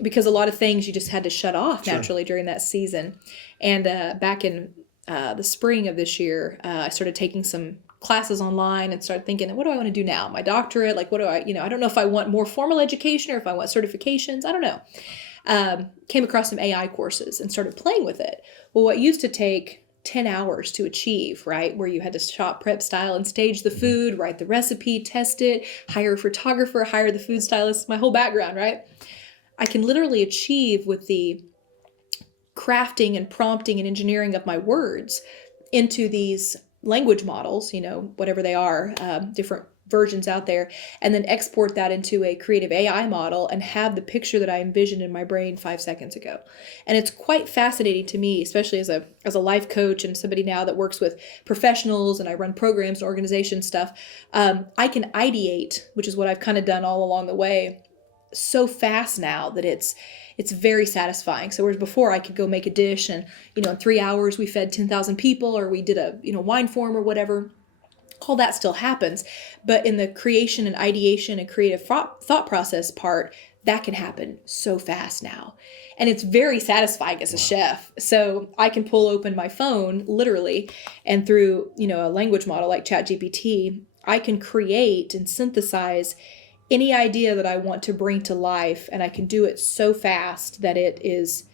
because a lot of things you just had to shut off naturally during that season. And back in the spring of this year, I started taking some classes online and started thinking, what do I want to do now? My doctorate, like what do I don't know if I want more formal education or if I want certifications. I don't know. Came across some AI courses and started playing with it. Well, what used to take 10 hours to achieve, right? Where you had to shop, prep, style, and stage the food, write the recipe, test it, hire a photographer, hire the food stylist, my whole background, right? I can literally achieve with the crafting and prompting and engineering of my words into these language models, whatever they are, different versions out there, and then export that into a creative AI model and have the picture that I envisioned in my brain 5 seconds ago. And it's quite fascinating to me, especially as a life coach and somebody now that works with professionals and I run programs and organization stuff. I can ideate, which is what I've kind of done all along the way, so fast now that it's very satisfying. So whereas before I could go make a dish and, in 3 hours we fed 10,000 people, or we did a, wine form or whatever, all that still happens. But in the creation and ideation and creative thought process part, that can happen so fast now. And it's very satisfying as a chef. So I can pull open my phone literally, and through, a language model like ChatGPT, I can create and synthesize any idea that I want to bring to life. And I can do it so fast that it is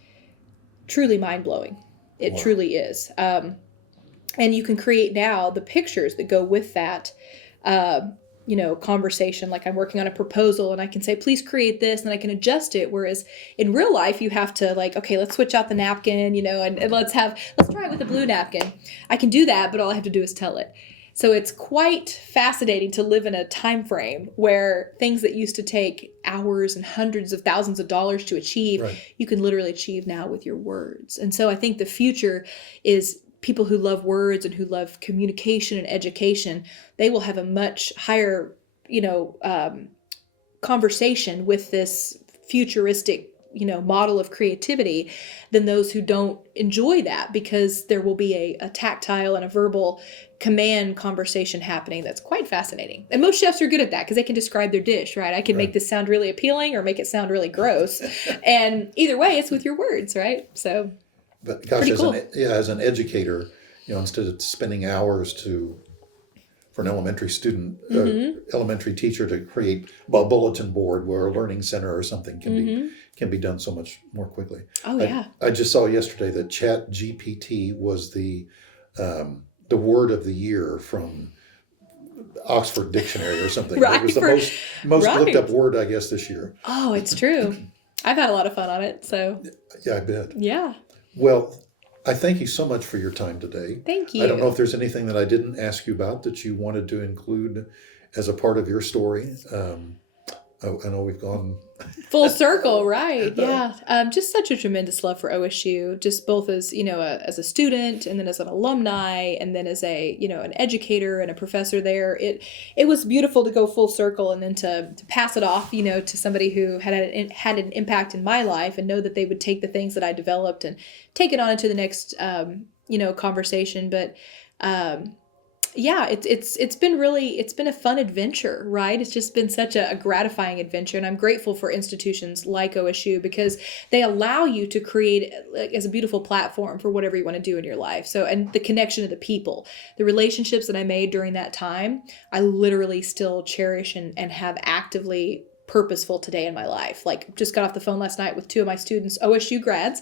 truly mind-blowing. It truly is. And you can create now the pictures that go with that, conversation. Like I'm working on a proposal and I can say, please create this, and I can adjust it. Whereas in real life, you have to okay, let's switch out the napkin, and let's try it with a blue napkin. I can do that, but all I have to do is tell it. So it's quite fascinating to live in a time frame where things that used to take hours and hundreds of thousands of dollars to achieve, you can literally achieve now with your words. And so I think the future is people who love words and who love communication and education. They will have a much higher, conversation with this futuristic, model of creativity than those who don't enjoy that, because there will be a tactile and a verbal command conversation happening that's quite fascinating. And most chefs are good at that because they can describe their dish, right? I can make this sound really appealing or make it sound really gross. And either way, it's with your words, right? So, but gosh, cool. as an educator, instead of spending hours for an elementary student, elementary teacher to create a bulletin board where a learning center or something can be done so much more quickly. Oh yeah. I just saw yesterday that ChatGPT was the word of the year from Oxford Dictionary or something. It was the most looked up word, I guess, this year. Oh, it's true. I've had a lot of fun on it. So yeah, I bet. Yeah. Well, I thank you so much for your time today. Thank you. I don't know if there's anything that I didn't ask you about that you wanted to include as a part of your story. I know we've gone full circle, right? Yeah. Just such a tremendous love for OSU, just both as, as a student, and then as an alumni, and then as a, an educator and a professor there. It was beautiful to go full circle, and then to pass it off, to somebody who had an impact in my life, and know that they would take the things that I developed and take it on into the next, conversation. But, yeah, it's been a fun adventure, right? It's just been such a gratifying adventure, and I'm grateful for institutions like OSU because they allow you to create as a beautiful platform for whatever you want to do in your life. So, and the connection of the people, the relationships that I made during that time, I literally still cherish and have actively purposeful today in my life. Like, just got off the phone last night with two of my students, OSU grads,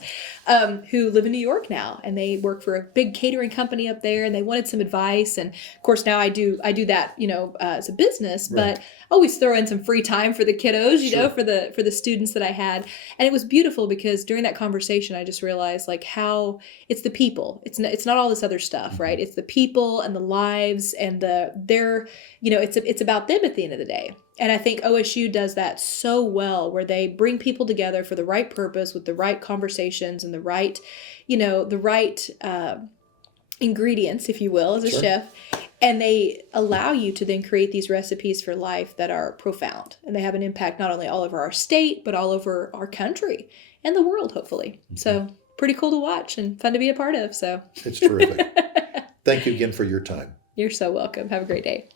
who live in New York now, and they work for a big catering company up there, and they wanted some advice. And of course now I do that, as a business, but always throw in some free time for the kiddos, you know, for the students that I had. And it was beautiful because during that conversation, I just realized how it's the people. It's not all this other stuff, right? It's the people and the lives and it's about them at the end of the day. And I think OSU does that so well, where they bring people together for the right purpose with the right conversations and the right ingredients, if you will, as a chef. And they allow you to then create these recipes for life that are profound. And they have an impact not only all over our state, but all over our country and the world, hopefully. Mm-hmm. So pretty cool to watch and fun to be a part of. So it's terrific. Thank you again for your time. You're so welcome. Have a great day.